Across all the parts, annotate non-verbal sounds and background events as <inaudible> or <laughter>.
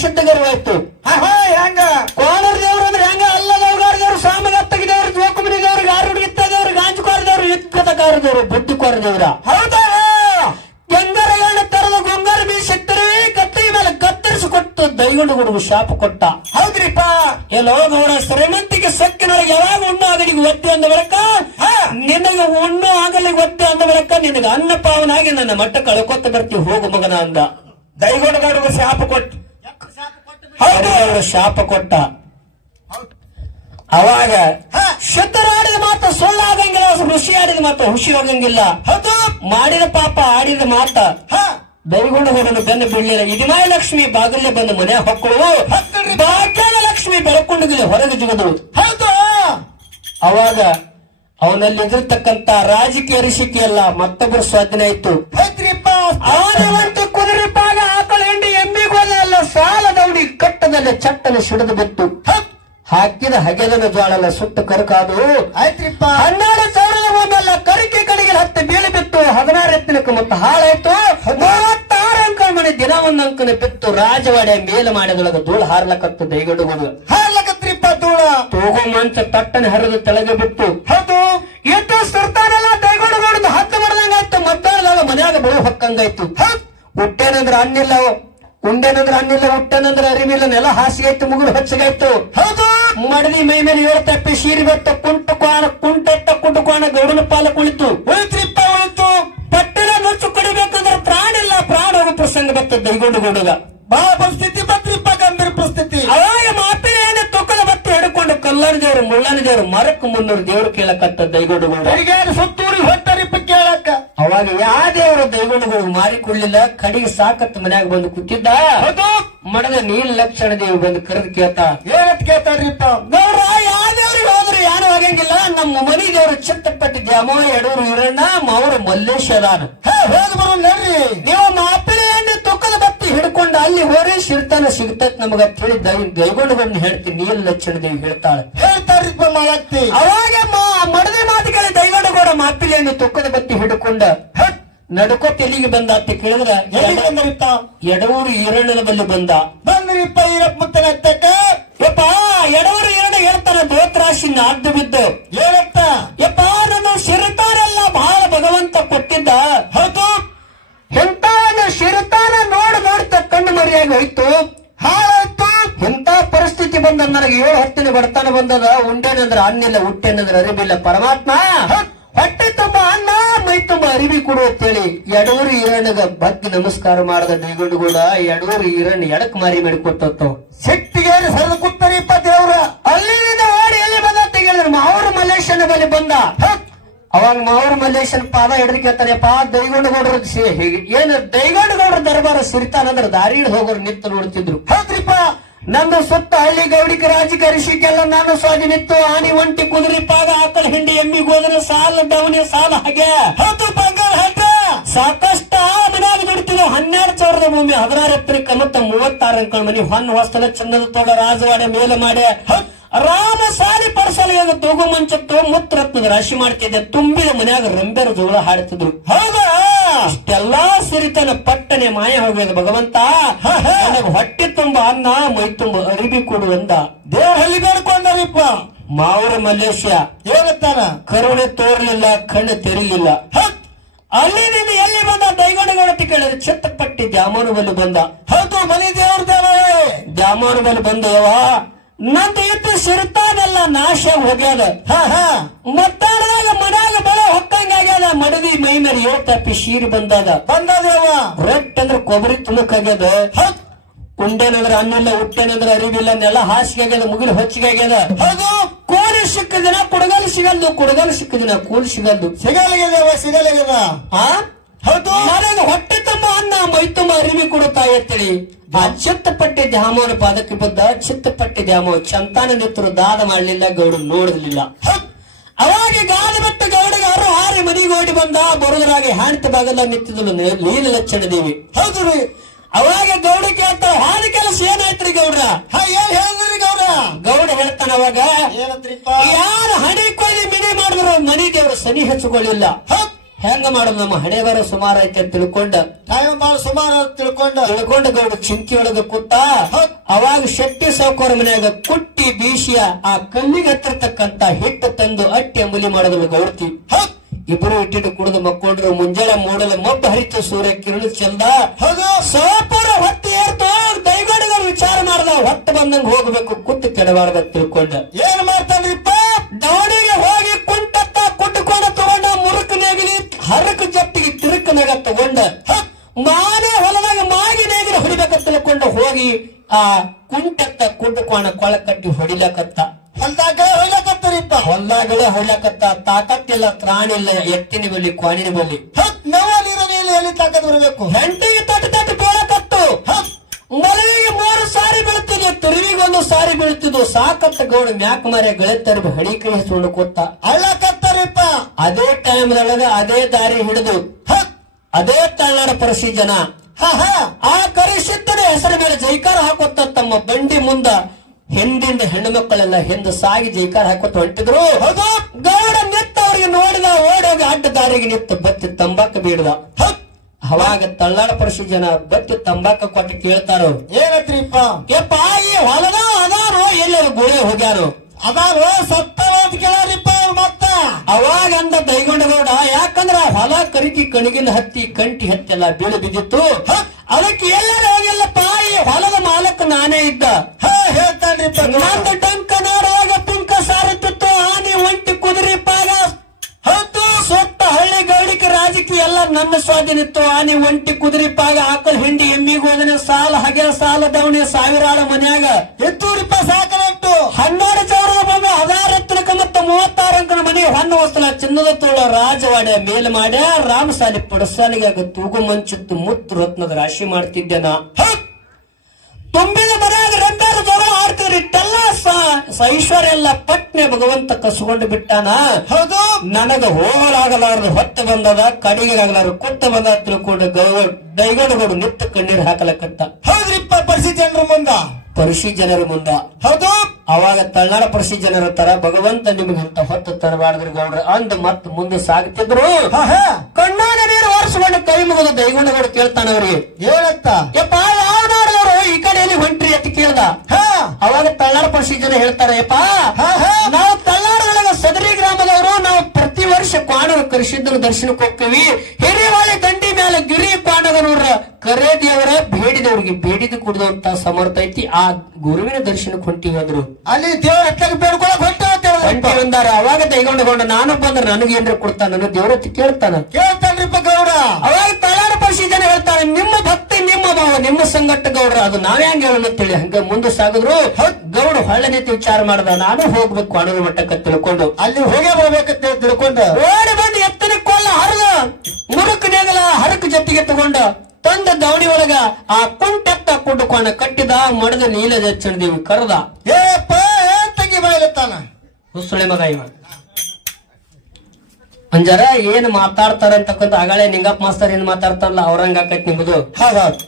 ಶುದ್ಧ ಗರ್ವಾಯ್ತು ಹೆಂಗ ಕೋಣರ ದೇವ್ರು ಅಂದ್ರೆ ಹೆಂಗ ಅಲ್ಲದವ್ಗಾರ ದೇವ್ರು ಸಾಮಗತ್ತಗಿ ದೇವ್ರು ಜೋಕುಮನಿ ದೇವ್ರು ಗಾರುಡಿಗಿತ್ತ ದೇವ್ರು ಗಾಂಜುಕೋರ ದೇವ್ರು ಇಕ್ಕತಕಾರ ಬುದ್ಧಿ ಕೋರ ದೇವ್ರ ಹೌದಾ? ಗಂಗರ ಎಣ್ಣೆ ತರದ ಗೊಂಗಾರ ಬೀ ಕತ್ತಿ ಕತ್ತಿಗೆ ಮೇಲೆ ಕತ್ತರಿಸಿ ಕೊಟ್ಟು ದೈಗೊಂಡು ಗುಡುಗು ಶಾಪ ಕೊಟ್ಟ. ಹೌದ್ರಿಪ್ಪ. ಎಲ್ಲೋ ಗೌಡ ಶ್ರೀಮಂತಿಗೆ ಸಕ್ಕಿನೊಳಗೆ ಯಾವಾಗ ಉಣ್ಣು ಆಗಲಿಗೆ ಒತ್ತೆ ಅಂದ ಬಳಿಕ? ನಿನಗೆ ಉಣ್ಣು ಆಗಲಿ ಒತ್ತೆ ಅಂದ ಬಳಿಕ ನಿನಗೆ ಅನ್ನ ಪಾವನಾಗಿ ನನ್ನ ಮಟ್ಟ ಕಳ್ಕೊತ ಬರ್ತೀವಿ ಹೋಗು ಮಗನ ಅಂದ. ದೈಗೊಂಡಗಾಡುವ ಶಾಪ ಕೊಟ್ಟು. ಹೌದು ಅವ್ರು ಶಾಪ ಕೊಟ್ಟ. ಅವಾಗ. ಶುದ್ಧರಾಡಿದ ಮಾತು ಸುಳ್ಳಾಗಂಗಿಲ್ಲ ಋಷಿ ಆಡಿದ ಮಾತು ಹುಷಿ ಹೋಗಂಗಿಲ್ಲ. ಹೌದು. ಮಾಡಿದ ಪಾಪ ಆಡಿದ ಮಾತ. ಹಾ. ದೈಗೊಂಡು ಹೋಗಲು ಬೆನ್ನು ಬೀಳಲಿಲ್ಲ. ಇದಿಮಾಯ ಲಕ್ಷ್ಮಿ ಬಾಗಲ್ಲೇ ಬಂದು ಮನೆ ಹೊಕ್ಕಳು ಬಾಗ್ಯಾಲ ಲಕ್ಷ್ಮಿ ಬೆಳಕೊಂಡು ಹೊರಗೆ ಜಿಗದಳು ಹೌದು. ಅವಾಗ ಅವನಲ್ಲಿ ಎದುರ್ತಕ್ಕಂತ ರಾಜಕೀಯ ಋಷಿಕೆಯಲ್ಲ ಮತ್ತೊಬ್ಬರು ಸ್ವಾಧೀನ ಆಯ್ತು ಹೌದ್ರಿಪ್ಪ ಆನವಂತ ಕುದುರೆ ಪಾಗ ಆಕಳ ಹಿಂಡಿ ಎಮ್ಮಿ ಗೋದೆ ಅಲ್ಲ ಸಾಲ ದೌಡಿ ಚಟ್ಟನೆ ಸಿಡಿದು ಬಿತ್ತು. ಹಾಕಿದ ಹಗೆದನ ಜ್ವಾಳನ ಸುತ್ತ ಕರಕಾದು. ಆಯ್ತ್ರಿಪ್ಪ. ಹನ್ನೆರಡು ಸಾವಿರದ ಒಂದಲ್ಲ ಕರಿಕೆ ಕಡೆಗೆ ಹತ್ತಿ ಬೀಳಿ ಬಿತ್ತು. ಹದಿನಾರು ಎತ್ತಿನಕ್ಕೆ ಮತ್ತೆ ಹಾಳಾಯ್ತು. ಮೂವತ್ತಾರು ಅಂಕ ಮನೆ ದಿನ ಒಂದ್ ಅಂಕನ ಬಿತ್ತು. ರಾಜವಾಡೆ ಮೇಲೆ ಮಾಡಿದೊಳಗ ಧೂಳು ಹಾರ್ಲಕತ್ತು ದೈಗಡುಗಳು ಹಾರ್ಲಕತ್ರಿಪ್ಪ ಧೂಳ. ತೂಗು ಮಂಚ ತಟ್ಟನೆ ಹರಿದು ತೆಳಗೆ ಬಿತ್ತು. ಹೌದು. ಎದ್ದು ಸುರ್ತಾನೆಲ್ಲ ದೈಗಡುಗಳು ಹತ್ತು ಬಡ್ದಂಗಾಯ್ತು. ಮತ್ತೆ ಮನ್ಯಾಗ ಬೆಳೆ ಹೊಕ್ಕಂಗಾಯ್ತು. ಹುಟ್ಟೇನಂದ್ರ ಅನ್ನಿಲ್ಲ ಉಂಡೇನಂದ್ರ ಹಣ್ಣಿಲ್ಲ ಹುಟ್ಟನಂದ್ರೆ ಅರಿವಿಲ್ಲ ನೆಲ ಹಾಸಿಗೆ ಆಯ್ತು ಮುಗುಳು ಹಚ್ಚಗಾಯ್ತು ಹೌದು. ಮಡದಿ ಮೈ ಮೇಲೆ ಏಳು ತಪ್ಪಿ ಶೀರಿ ಬೆಟ್ಟ ಕುಂಟು ಕ್ವಾಣ ಕುಂಟೆಟ್ಟ ಕುಂಟು ಕ್ವಾಣ ಗೌಡನ ಪಾಲ ಕುಳಿತು ಉಳಿತ್ರಿಪ್ಪ ಉಳಿತು. ಪಟ್ಟಣ ನುಚ್ಚು ಕುಡಿಬೇಕಂದ್ರೆ ಪ್ರಾಣ ಇಲ್ಲ ಪ್ರಾಣ ಹೋಗೋ ಪ್ರಸಂಗ ಬತ್ತದ್ದು ದೈಗೊಂಡು ಗೌಡಗ. ಬಹಳ ಪರಿಸ್ಥಿತಿ ಬಂದ್ರಿಪ್ಪ ಹಿಡ್ಕೊಂಡು ದೇವರು ಮುಳ್ಳನ ದೇವ್ರು ಮರಕ್ ಮುನ್ನೂರು ದೇವ್ರು ಕೇಳಕತ್ತ ದೈಗೋಡುಗಳು ಸುತ್ತೂರಿ ಹೊತ್ತರಿಪ್ಪ ಕೇಳಕ್ಕ. ಅವಾಗ ಯಾವ ದೇವರು ದೈಗೊಂಡುಗಳು ಮಾರಿಕೊಳ್ಳಿಲ್ಲ ಕಡೆಗೆ ಸಾಕತ್ ಮನ್ಯಾಗ ಬಂದು ಕೂತಿದ್ದ? ಹೌದು. ಮಡದ ನೀಲ್ ಲಕ್ಷಣ ದೇವಿ ಬಂದು ಕರೆದು ಕೇಳ್ತಾ. ಏನತ್ ಕೇಳ್ತಾರ್ರಿಪ್ಪ ನೋಡ್ರ ಯಾವ ದೇವ್ರಿಗೆ ಹೋದ್ರು ಯಾರು ಆಗಂಗಿಲ್ಲ ನಮ್ಮ ಮನಿ ದೇವ್ರು ಚಿತ್ತಪಟ್ಟಿ ದ್ಯಾಮ ಎಡೂರು ಇರಣ್ಣ ಮಾವರು ಮಲ್ಲೇಶ ಅದಾನ ಹೇ ಹೋದ್ ಬರೋ ನೋಡ್ರಿ. ನೀವು ಮಾಪಿಳೆಯನ್ನು ತುಕ್ಕದ ಬತ್ತಿ ಹಿಡ್ಕೊಂಡು ಅಲ್ಲಿ ಹೋರೇ ಶಿರ್ತಾನ ಸಿಗ್ತೈತ್ ನಮಗ ಅಂತ ಹೇಳಿ ದೈ ಬಂದು ಹೇಳ್ತೀನಿ ನೀಲ್ ಲಕ್ಷಣ ದೇವಿ ಹೇಳ್ತಾಳೆ. ಹೇಳ್ತಾರೆ ಮಾಡಾಕ್ತಿ ಅವಾಗ ಮಡದೆ ಮಾತುಗಳ ದೈಗೊಂಡು ಮಾಪಿಲೆಯನ್ನು ತುಕ್ಕದ ಬತ್ತಿ ಹಿಡ್ಕೊಂಡ. ಹಟ್ ತೆಲಿಗೆ ಬಂದ ಅಂತ ಕೇಳಿದ್ರ ಎಡವೂರು ಈರಣ್ಣನ ಬಲ್ಲಿ ಬಂದ. ಬಂದ್ರಿಪ್ಪ ಈರಪ್ಪ ಮುತ್ತನ ಎತ್ತಕ್ಕ ಯಪ್ಪ ಎಡವರು ಎರಡು ಹೇಳ್ತಾನ ದೋತ್ರಾಶಿ ಅರ್ಧ ಬಿದ್ದು. ಹೇಳ್ತಾ ಯಪ್ಪ ನನ್ನ ಶಿರತಾರೆಲ್ಲ ಬಹಳ ಭಗವಂತ ಕೊಟ್ಟಿದ್ದ ಹೌದು ಎಂತ ಶಿರತಾನ ನೋಡ್ ನೋಡ್ತ ಕಣ್ಣು ಮರಿಯಾಗಿ ಹೋಯ್ತು ಹಾಳಾಯ್ತು. ಎಂತ ಪರಿಸ್ಥಿತಿ ಬಂದ ನನಗೆ ಏಳು ಹತ್ತಿನ ಬಡತನ ಬಂದದ. ಉಂಡೇನಂದ್ರೆ ಅನ್ನಿಲ್ಲ ಹುಟ್ಟೇನಂದ್ರೆ ಅರಿವಿಲ್ಲ. ಪರಮಾತ್ಮ, ಹೊಟ್ಟೆ ತುಂಬ ಅನ್ನ, ಮೈ ತುಂಬ ಅರಿವಿ ಕೊಡು ಅಂತೇಳಿ ಎಡೂರು ಈರಣ್ಣಗ ಬಗ್ಗೆ ನಮಸ್ಕಾರ ಮಾಡದ ದೈಗೊಂಡು ಕೂಡ ಎಡೂರು ಈರಣ್ಣ ಎಡಕ್ ಮಾರಿ ಮಾಡಿಕೊಟ್ಟತ್ತು ಸಿಟ್ಟಿಗೆ ಸರಿದು ಕೂತಾರಿಪ್ಪ ದೇವ್ರ ಅಲ್ಲಿಂದ ಓಡಿ ಎಲ್ಲಿ ಬಂದ ಅಂತ ಹೇಳಿದ್ರು. ಅವ್ರ ಬಳಿ ಬಂದ. ಅವಾಗ ಮಾವರ ಮಲ್ಲೇಶನ್ ಪಾದ ಹಿಡಿದು ಕೇಳ್ತಾನೆಪ್ಪ ದೈಗೊಂಡು ಗೌಡ್ರ ಏನು ದೈಗೊಂಡು ಗೌಡ್ರ ದರ್ಬಾರ ಸಿರಿತಾನಂದ್ರ ದಾರಿ ಹೋಗೋರ್ ಹೋಗೋರು ನಿಂತು ನೋಡ್ತಿದ್ರು. ಹೌದ್ರಿಪ್ಪ ನಂದು ಸುತ್ತ ಹಳ್ಳಿ ಗೌಡಿಕ ರಾಜಕರಿಸಿಕೆಲ್ಲ ನಾನು ಸ್ವಾಧೀನಿತ್ತು ಆನಿ ಒಂಟಿ ಕುದುರೆ ಪಾದ ಆಕಳ ಹಿಂಡಿ ಎಮ್ಮಿ ಹೋದ್ರೆ ಸಾಲ ಡವನಿ ಸಾಲ ಹಾಗೆ. ಹತ್ತು ಬಂಗಾರ ಹಾಕ ಸಾಕಷ್ಟ ಮನ್ಯಾಗ ದುಡಿತಿದ್ವು. ಹನ್ನೆರಡು ಸಾವಿರದ ಭೂಮಿ ಹದಿನಾರು ಎತ್ತರಕ್ಕೆ ಮತ್ತ ಮೂವತ್ತಾರು ಅಂಕಣ ಮನಿ ಹೊನ್ನ ಹೊಸ್ತಲ ಚಂದದ ತೋಡ ರಾಜವಾಡೆ ಮೇಲೆ ಮಾಡಿ ರಾಮ ಸಾಲಿ ಪಡಿಸಲು ತೂಗು ಮಂಚತ್ತು ಮುತ್ತರತ್ನದ ರಾಶಿ ಮಾಡ್ತಿದ್ದೆ ತುಂಬಿದ ಮನ್ಯಾಗ ರಂಬೆರ ಜೋಳ ಹಾಡ್ತಿದ್ರು. ಹೌದಾ? ಇಷ್ಟೆಲ್ಲಾ ಸಿರಿತನ ಪಟ್ಟನೆ ಮಾಯ ಹೋಗ್ಯದ ಭಗವಂತ. ನನಗೆ ಹೊಟ್ಟೆ ತುಂಬ ಅನ್ನ ಮೈ ತುಂಬ ಅರಿಬಿ ಕೊಡು ಅಂದ. ದೇವರಲ್ಲಿ ಬೇಡ್ಕೊಂಡವಿಪ್ಪ ಮಾವರ ಮಲ್ಲೇಶ್ಯ. ಏನತ್ತಾನ? ಕರುಣೆ ತೋರ್ಲಿಲ್ಲ ಕಣ್ಣು ತೆರಿಲಿಲ್ಲ. ಅಲ್ಲಿ ನೀನು ಎಲ್ಲಿ ಬಂದ? ದೈಗೊಂಡಗಡತಿ ಕೇಳಿದ್ರೆ ಚಿತ್ತಪಟ್ಟಿ ದ್ಯಾಮೋನ ಬಲ್ಲಿ ಬಂದ. ಹೌದು ಮನೆ ದೇವ್ರ ದೇವರೇ ದ್ಯಾಮೋನ ಬಲ್ಲಿ ಬಂದವ. ಇತ್ತು ಸಿರ್ತಾನೆಲ್ಲ ನಾಶ ಹೋಗ್ಯದ. ಹಾ ಹಾ. ಮತ್ತಾಡದಾಗ ಮನ್ಯಾಗ ಬೆಳೆ ಹೊಕ್ಕಂಗಾಗ್ಯದ ಮಡದಿ ಮೈ ಮೇಲೆ ಏಳು ತಪ್ಪಿ ಶೀರ್ ಬಂದದ. ಬಂದದವ ರೊಟ್ಟ ಅಂದ್ರೆ ಕೊಬ್ಬರಿ ತುಣಕಾಗ್ಯದ ಆಗ್ಯದ. ಉಂಡೇನಂದ್ರ ಅನ್ನಿಲ್ಲ ಹುಟ್ಟೇನಂದ್ರ ಅರಿವಿಲ್ಲ ನೆಲ ಹಾಸಿಗೆ ಆಗ್ಯದ, ಮುಗಿಲು ಹೊಚ್ಚಿಗೆ ಆಗ್ಯದ. ಹೌದು. ಕೋಲಿ ಸಿಕ್ಕದಿನ ಕುಡಗಲ್ ಸಿಗಲ್ದು, ಕುಡಗಲ್ ಸಿಕ್ಕದಿನ ಕೂಲ್ ಸಿಗಲ್ದು. ಸಿಗಲಿಗೆ ದೇವ ಹಾ ಹೌದು. ನನಗೆ ಹೊಟ್ಟೆ ತುಂಬ ಅನ್ನ ಮೈ ತುಂಬ ಅರಿವಿ ಕೊಡುತ್ತಾ ಎತ್ತಳಿ ಆ ಚಿತ್ತಪಟ್ಟಿ ಪಾದಕ್ಕೆ ಬಂದ ಚಿತ್ತಪಟ್ಟಿ ದ್ಯಾಮೋ ಚಂತಾನ ನಿತ್ತರು ದಾದ ಮಾಡಲಿಲ್ಲ ಗೌಡ ನೋಡಲಿಲ್ಲ. ಅವಾಗ ಗಾದಿ ಬಿಟ್ಟು ಗೌಡಗಾರು ಹಾರಿ ಮನೆಗೆ ಓಡಿ ಬಂದ ಬರುದರಾಗಿ ಹಾಣಿತ ಭಾಗದ ನಿಂತಿದ್ದಳು ನೀಲ ಲಕ್ಷಣ ದೇವಿ. ಹೌದು ರೀ. ಅವಾಗ ಗೌಡ ಕೇಳ್ತ ಹಾದಿ ಕೆಲಸ ಏನಾಯ್ತ್ರಿ ಗೌಡ್ರ ಹೇಳಿದ್ರಿ ಗೌಡ. ಗೌಡ ಹೇಳ್ತಾನ ಅವಾಗ ಯಾರು ಹಣಿ ಕೊಯ್ದು ಮಿನಿ ಮಾಡಿದ್ರು ಮನಿ ದೇವರು ಸನಿ ಹಚ್ಚಿಕೊಳ್ಳಿಲ್ಲ. ಹೌದ್. ಹೆಂಗ ಮಾಡೋದು ನಮ್ಮ ಹಣೆ ಬರ ಸುಮಾರು ಐತೆ ಅಂತ ತಿಳ್ಕೊಂಡ. ಟೈಮ್ ಬಾಳ ಸುಮಾರು ತಿಳ್ಕೊಂಡ. ತಿಳ್ಕೊಂಡು ಗೌಡ ಚಿಂಕಿ ಒಳಗ ಕೂತ ಅವಾಗ ಶೆಟ್ಟಿ ಸಾಕೋರ ಮನೆಯಾಗ ಕುಟ್ಟಿ ಬೀಸಿಯ ಆ ಕಲ್ಲಿಗೆ ಹತ್ತಿರ್ತಕ್ಕಂತ ಹಿಟ್ಟು ತಂದು ಅಟ್ಟಿ ಅಂಬಲಿ ಮಾಡೋದ್ರ ಗೌಡ್ತಿ. ಇಬ್ಬರು ಇಟ್ಟಿಟ್ಟು ಕುಡಿದು ಮಕ್ಕೊಂಡ್ರು ಮುಂಜಾನೆ ಮೂಡಲ ಮಬ್ಬ ಹರಿತು ಸೂರ್ಯ ಕಿರಣ ಚಂದ. ಹೌದು. ಸೋಪುರ ಹೊತ್ತು ಏರ್ತು ದೈವಡಿಗರು ವಿಚಾರ ಮಾಡ್ದ ಹೊತ್ತು ಬಂದಂಗ ಹೋಗ್ಬೇಕು ಕುತ್ತು ಕೆಡಬಾರ್ದ ತಿಳ್ಕೊಂಡ. ಏನ್ ಮಾಡ್ತಾನ್ರಿಪ್ಪ ಆ ಕುಂಟತ್ತ ಕುಂಟುಕೋಣ ಕೊಳ ಕಟ್ಟಿ ಹೊಡಿಲಕತ್ತ. ಹೊಲ್ದಾಗ ಹೋಗ್ಲಕತ್ತಾರಿಪ್ಪ ಹೊಲ್ದಾಗಲೇ ಹೊಡ್ಲಕತ್ತ ತಾಕತ್ತಿಲ್ಲ ತ್ರಾಣಿಲ್ಲ ಎತ್ತಿನ ಬಲ್ಲಿ ಕ್ವಾಣಿನ ಬಲ್ಲಿ. ಎಲ್ಲಿ ತಾಕತ್ ಬರಬೇಕು? ಹೆಂಟಿಗೆ ತಟ್ಟು ತಟ್ಟು ಬೋಳಕತ್ತು ಮಲವಿಗೆ ಮೂರು ಸಾರಿ ಬೀಳ್ತಿದ್ವು ತುರುವಿಗೆ ಒಂದು ಸಾರಿ ಬೀಳ್ತಿದ್ವು. ಸಾಕತ್ತ ಗೌಡ ಮ್ಯಾಕ್ ಮಾರೆ ಗೆಳೆತರ್ ಹಳಿ ಕೈ ಕೊತ್ತ ಅಳ್ಳಕತ್ತರಿಪ್ಪ. ಅದೇ ಟೈಮ್ದೊಳಗ ಅದೇ ದಾರಿ ಹಿಡಿದು. ಅದೇ ತಳ್ಳಾಡ ಪರಿಸಿ ಜನ. ಹ ಹ ಆ ಕರಿಸಿದ್ದನ ಹೆಸರ ಮೇಲೆ ಜೈಕಾರ ಹಾಕೋತ ತಮ್ಮ ಬಂಡಿ ಮುಂದ. ಹಿಂದಿಂದ ಹೆಣ್ಣು ಮಕ್ಕಳೆಲ್ಲ ಹಿಂದೆ ಸಾಗಿ ಜೈಕಾರ ಹಾಕೋತ ಹೊಂಟಿದ್ರು. ಗೌಡ ನಿತ್ತ ಅವ್ರಿಗೆ ನೋಡಿದ ಓಡೋಗಿ ಅಡ್ಡ ದಾರಿಗೆ ನಿತ್ತ ಬತ್ತಿ ತಂಬಾಕ ಬೀಡ್ದ. ಅವಾಗ ತಳ್ಳಾಡ ಪರಶು ಜನ ಬತ್ತಿ ತಂಬಾಕ ಕೊಟ್ಟು ಕೇಳ್ತಾರ. ಏನತ್ರಿಪ್ಪ? ಯಪ್ಪ ಈ ಹೊಲದ ಅದಾರು ಎಲ್ಲಿ ಗುಳೆ ಹೋಗ್ಯಾರೋ. ಅದಾರು ಸತ್ತವ ಅಂತ ಕೇಳಾರಿಪ್ಪ ಅವಾಗ ಅಂದ ದೈಗೊಂಡಗೌಡ ಯಾಕಂದ್ರ ಹೊಲ ಕರಿಕಿ ಕಣಗಿನ ಹತ್ತಿ ಕಂಟಿ ಹತ್ತೆಲ್ಲ ಬೀಳು ಬಿದ್ದಿತ್ತು. ಅದಕ್ಕೆ ಎಲ್ಲರೂ ಹೋಗಿಲ್ಲ ಈ ಹೊಲದ ಮಾಲಕ್ ನಾನೇ ಇದ್ದ. ಹ ಹೇಳ್ತಾನ್ರಿಪ್ಪ ನಂದು ಡಂಕ ನೋಡುವಾಗ ಪಿಂಕ ಸಾರುತ್ತಿತ್ತು ಆನೆ ಒಂಟಿ ಕುದುರೆ ಪಾಗ. ಹತ್ತು ಸೊತ್ತ ಹಳ್ಳಿ ಗೌಡಿಕ ರಾಜಕೀಯ ಎಲ್ಲ ನನ್ನ ಸ್ವಾಧೀನ ಇತ್ತು. ಆನೆ ಒಂಟಿ ಕುದುರೆ ಪಾಗ ಆಕಲ್ ಹಿಂಡಿ ಎಮ್ಮಿಗೆ ಹೋದನೆ ಸಾಲ ಹಗೆ ಸಾಲ ದವಣಿ ಸಾವಿರಾಳ ಮನ್ಯಾಗ. ಎತ್ತೂರಿಪ್ಪ ಸಾಕನಟ್ಟು ಹೊನ್ನ ವಸ್ತುನ ಚಿನ್ನದ ತೋಳ ರಾಜವಾಡ ಮೇಲ್ ಮಾಡ್ಯ ರಾಮಸಾಲಿ ಪಡಸಾಲಿಗೆ ತೂಗು ಮಂಚಿತ್ತು ಮುತ್ತು ರತ್ನದ ರಾಶಿ ಮಾಡ್ತಿದ್ದೆ ನಾ. ಹ! ತುಂಬಿದ ಮನೆಯಾಗ ರಂಗಾರ ಜ್ವರ ಆಡ್ತಿದ್ರಿ ಸ ಐಶ್ವರ್ಯ ಎಲ್ಲ ಪಟ್ನೆ ಭಗವಂತ ಕಸ್ಕೊಂಡು ಬಿಟ್ಟಾನ. ಹೌದು. ನನಗ ಹೋಗಲಾಗಲಾರದು ಹೊತ್ತು ಬಂದದ ಕಡಿಗೆ ಆಗಲಾರ ಕುತ್ತ ಬಂದ ತಿಳ್ಕೊಂಡು ಗೌ ದೈಗಡಗೋಡು ನಿತ್ತ ಕಣ್ಣೀರು ಹಾಕಲಕ್ಕಂತ ಹೌದ್ರಿಪ್ಪ ಪರಿಸ್ಥಿತಿ ಅಂದ್ರ ಮುಂದ? ಪರಿಶಿ ಜನರ ಮುಂದ. ಹೌದು. ಅವಾಗ ತಳ್ಳಾಡ ಪರಿಶಿ ಜನರ ತರ ಭಗವಂತ ನಿಮಗೆ ಅಂತ ಹೊತ್ತು ತರಬಾರ್ದ್ರಿ ಗೌಡ್ರ. ಅಂದ್ ಮತ್ ಮುಂದೆ ಹಾ ಕಣ್ಣಾನ ನೀರು ಒರೆಸ್ಕೊಂಡು ಕೈ ಮುಗಿದು ದೈಗೊಂಡಗೌಡ ಕೇಳ್ತಾನ ಅವ್ರಿಗೆ. ಏನಂತ? ಯಪ್ಪ ಯಾವ ನಾಡದವರು? ಈ ಕಡೆಯಲ್ಲಿ ಹೊಂಟ್ರಿ ಅಂತ ಕೇಳ್ದ. ಹ. ಅವಾಗ ತಳ್ಳಾಡ ಪರಿಶಿ ಜನ ಹೇಳ್ತಾರೆ ಯಪ್ಪ ಹ ಹ. ನಾವು ತಳ್ಳಾರದೊಳಗ ಸದರಿ ಗ್ರಾಮದವರು ನಾವು ಪ್ರತಿ ವರ್ಷ ಕ್ವಾಣ ಕರಿಸಿದ್ದನ ದರ್ಶನಕ್ಕೆ ಹೋಗ್ತೀವಿ ಹಿರಿವಾಳಿ ದಂಡಿ ಮೇಲೆ ಗಿರಿ ಕ್ವಾಣಗನೂರ ಕರೆ ದೇವರ ಬೇಡಿದ ಕುಡಿದಂತ ಸಮರ್ಥ ಐತಿ ಆ ಗುರುವಿನ ದರ್ಶನಕ್ಕೆ ಹೊಂಟಿವಿ ಅಂದ್ರು ಅಲ್ಲಿ ದೇವ್ರ ಹತ್ತಾಗ ಬೇಡ್ಕೊಳಕ್ ಹೊಂಟ ಅಂತ ಅಂದಾರ ಅವಾಗ ದೈಗೊಂಡಗೊಂಡ ನಾನು ಬಂದ್ರೆ ನನಗೆ ಏನ್ರ ಕೊಡ್ತಾನ ನನ್ನ ದೇವ್ರ ಕೇಳ್ತಾನ. ಕೇಳ್ತಾನ್ರಿಪ್ಪ ಗೌಡ. ಅವಾಗ ತಳಾರ ಪರಿಶಿ ಜನ ಹೇಳ್ತಾರೆ ನಿಮ್ಮ ಭಕ್ತಿ ನಿಮ್ಮ ಭಾವ ನಿಮ್ಮ ಸಂಗಟ ಗೌಡ್ರ ಅದು ನಾವೇ ಹಂಗೆ ಹೇಳಿ ಹಂಗ ಮುಂದೆ ಸಾಗಿದ್ರು. ಗೌಡ ಹೊಳ್ಳೆ ನಿಂತು ವಿಚಾರ ಮಾಡ್ದ ನಾನು ಹೋಗ್ಬೇಕು ಅಣುವ ಮಟ್ಟಕ್ಕೆ ತಿಳ್ಕೊಂಡು. ಅಲ್ಲಿ ಹೋಗೇ ಬರ್ಬೇಕಂತ ತಿಳ್ಕೊಂಡು. ಓಡಿ ಬಂದು ಎತ್ತನ ಕೊಲ್ಲ ಹರಿದ ಮುರುಕು ನೇಗಲ ಹರಕು ಜೊತೆಗೆ ತಗೊಂಡ. ತಂದ ದವಣಿ ಒಳಗ ಆ ಕುಂಟೆತ್ತ ಕುಟುಕೊಂಡ ಕಟ್ಟಿದ ಮಡದ ನೀಲದ ಚಣದೇವಿ ಕರೆದ. ಏ ತಗಿ ಬಾಯ್ಲತ್ತಾನ? ಹುಸುಳೆ ಮಗ ಇವ. ಅಂಜಾರ ಏನ್ ಮಾತಾಡ್ತಾರ ಅಂತಕ್ಕಂತ ಅಗಳೇ ನಿಂಗಪ್ಪ ಮಾಸ್ತರ್ ಏನ್ ಮಾತಾಡ್ತಾರಲ್ಲ ಅವ್ರಂಗ ಆಕೈತಿ ನಿಮ್ದು. ಹೌದೌದು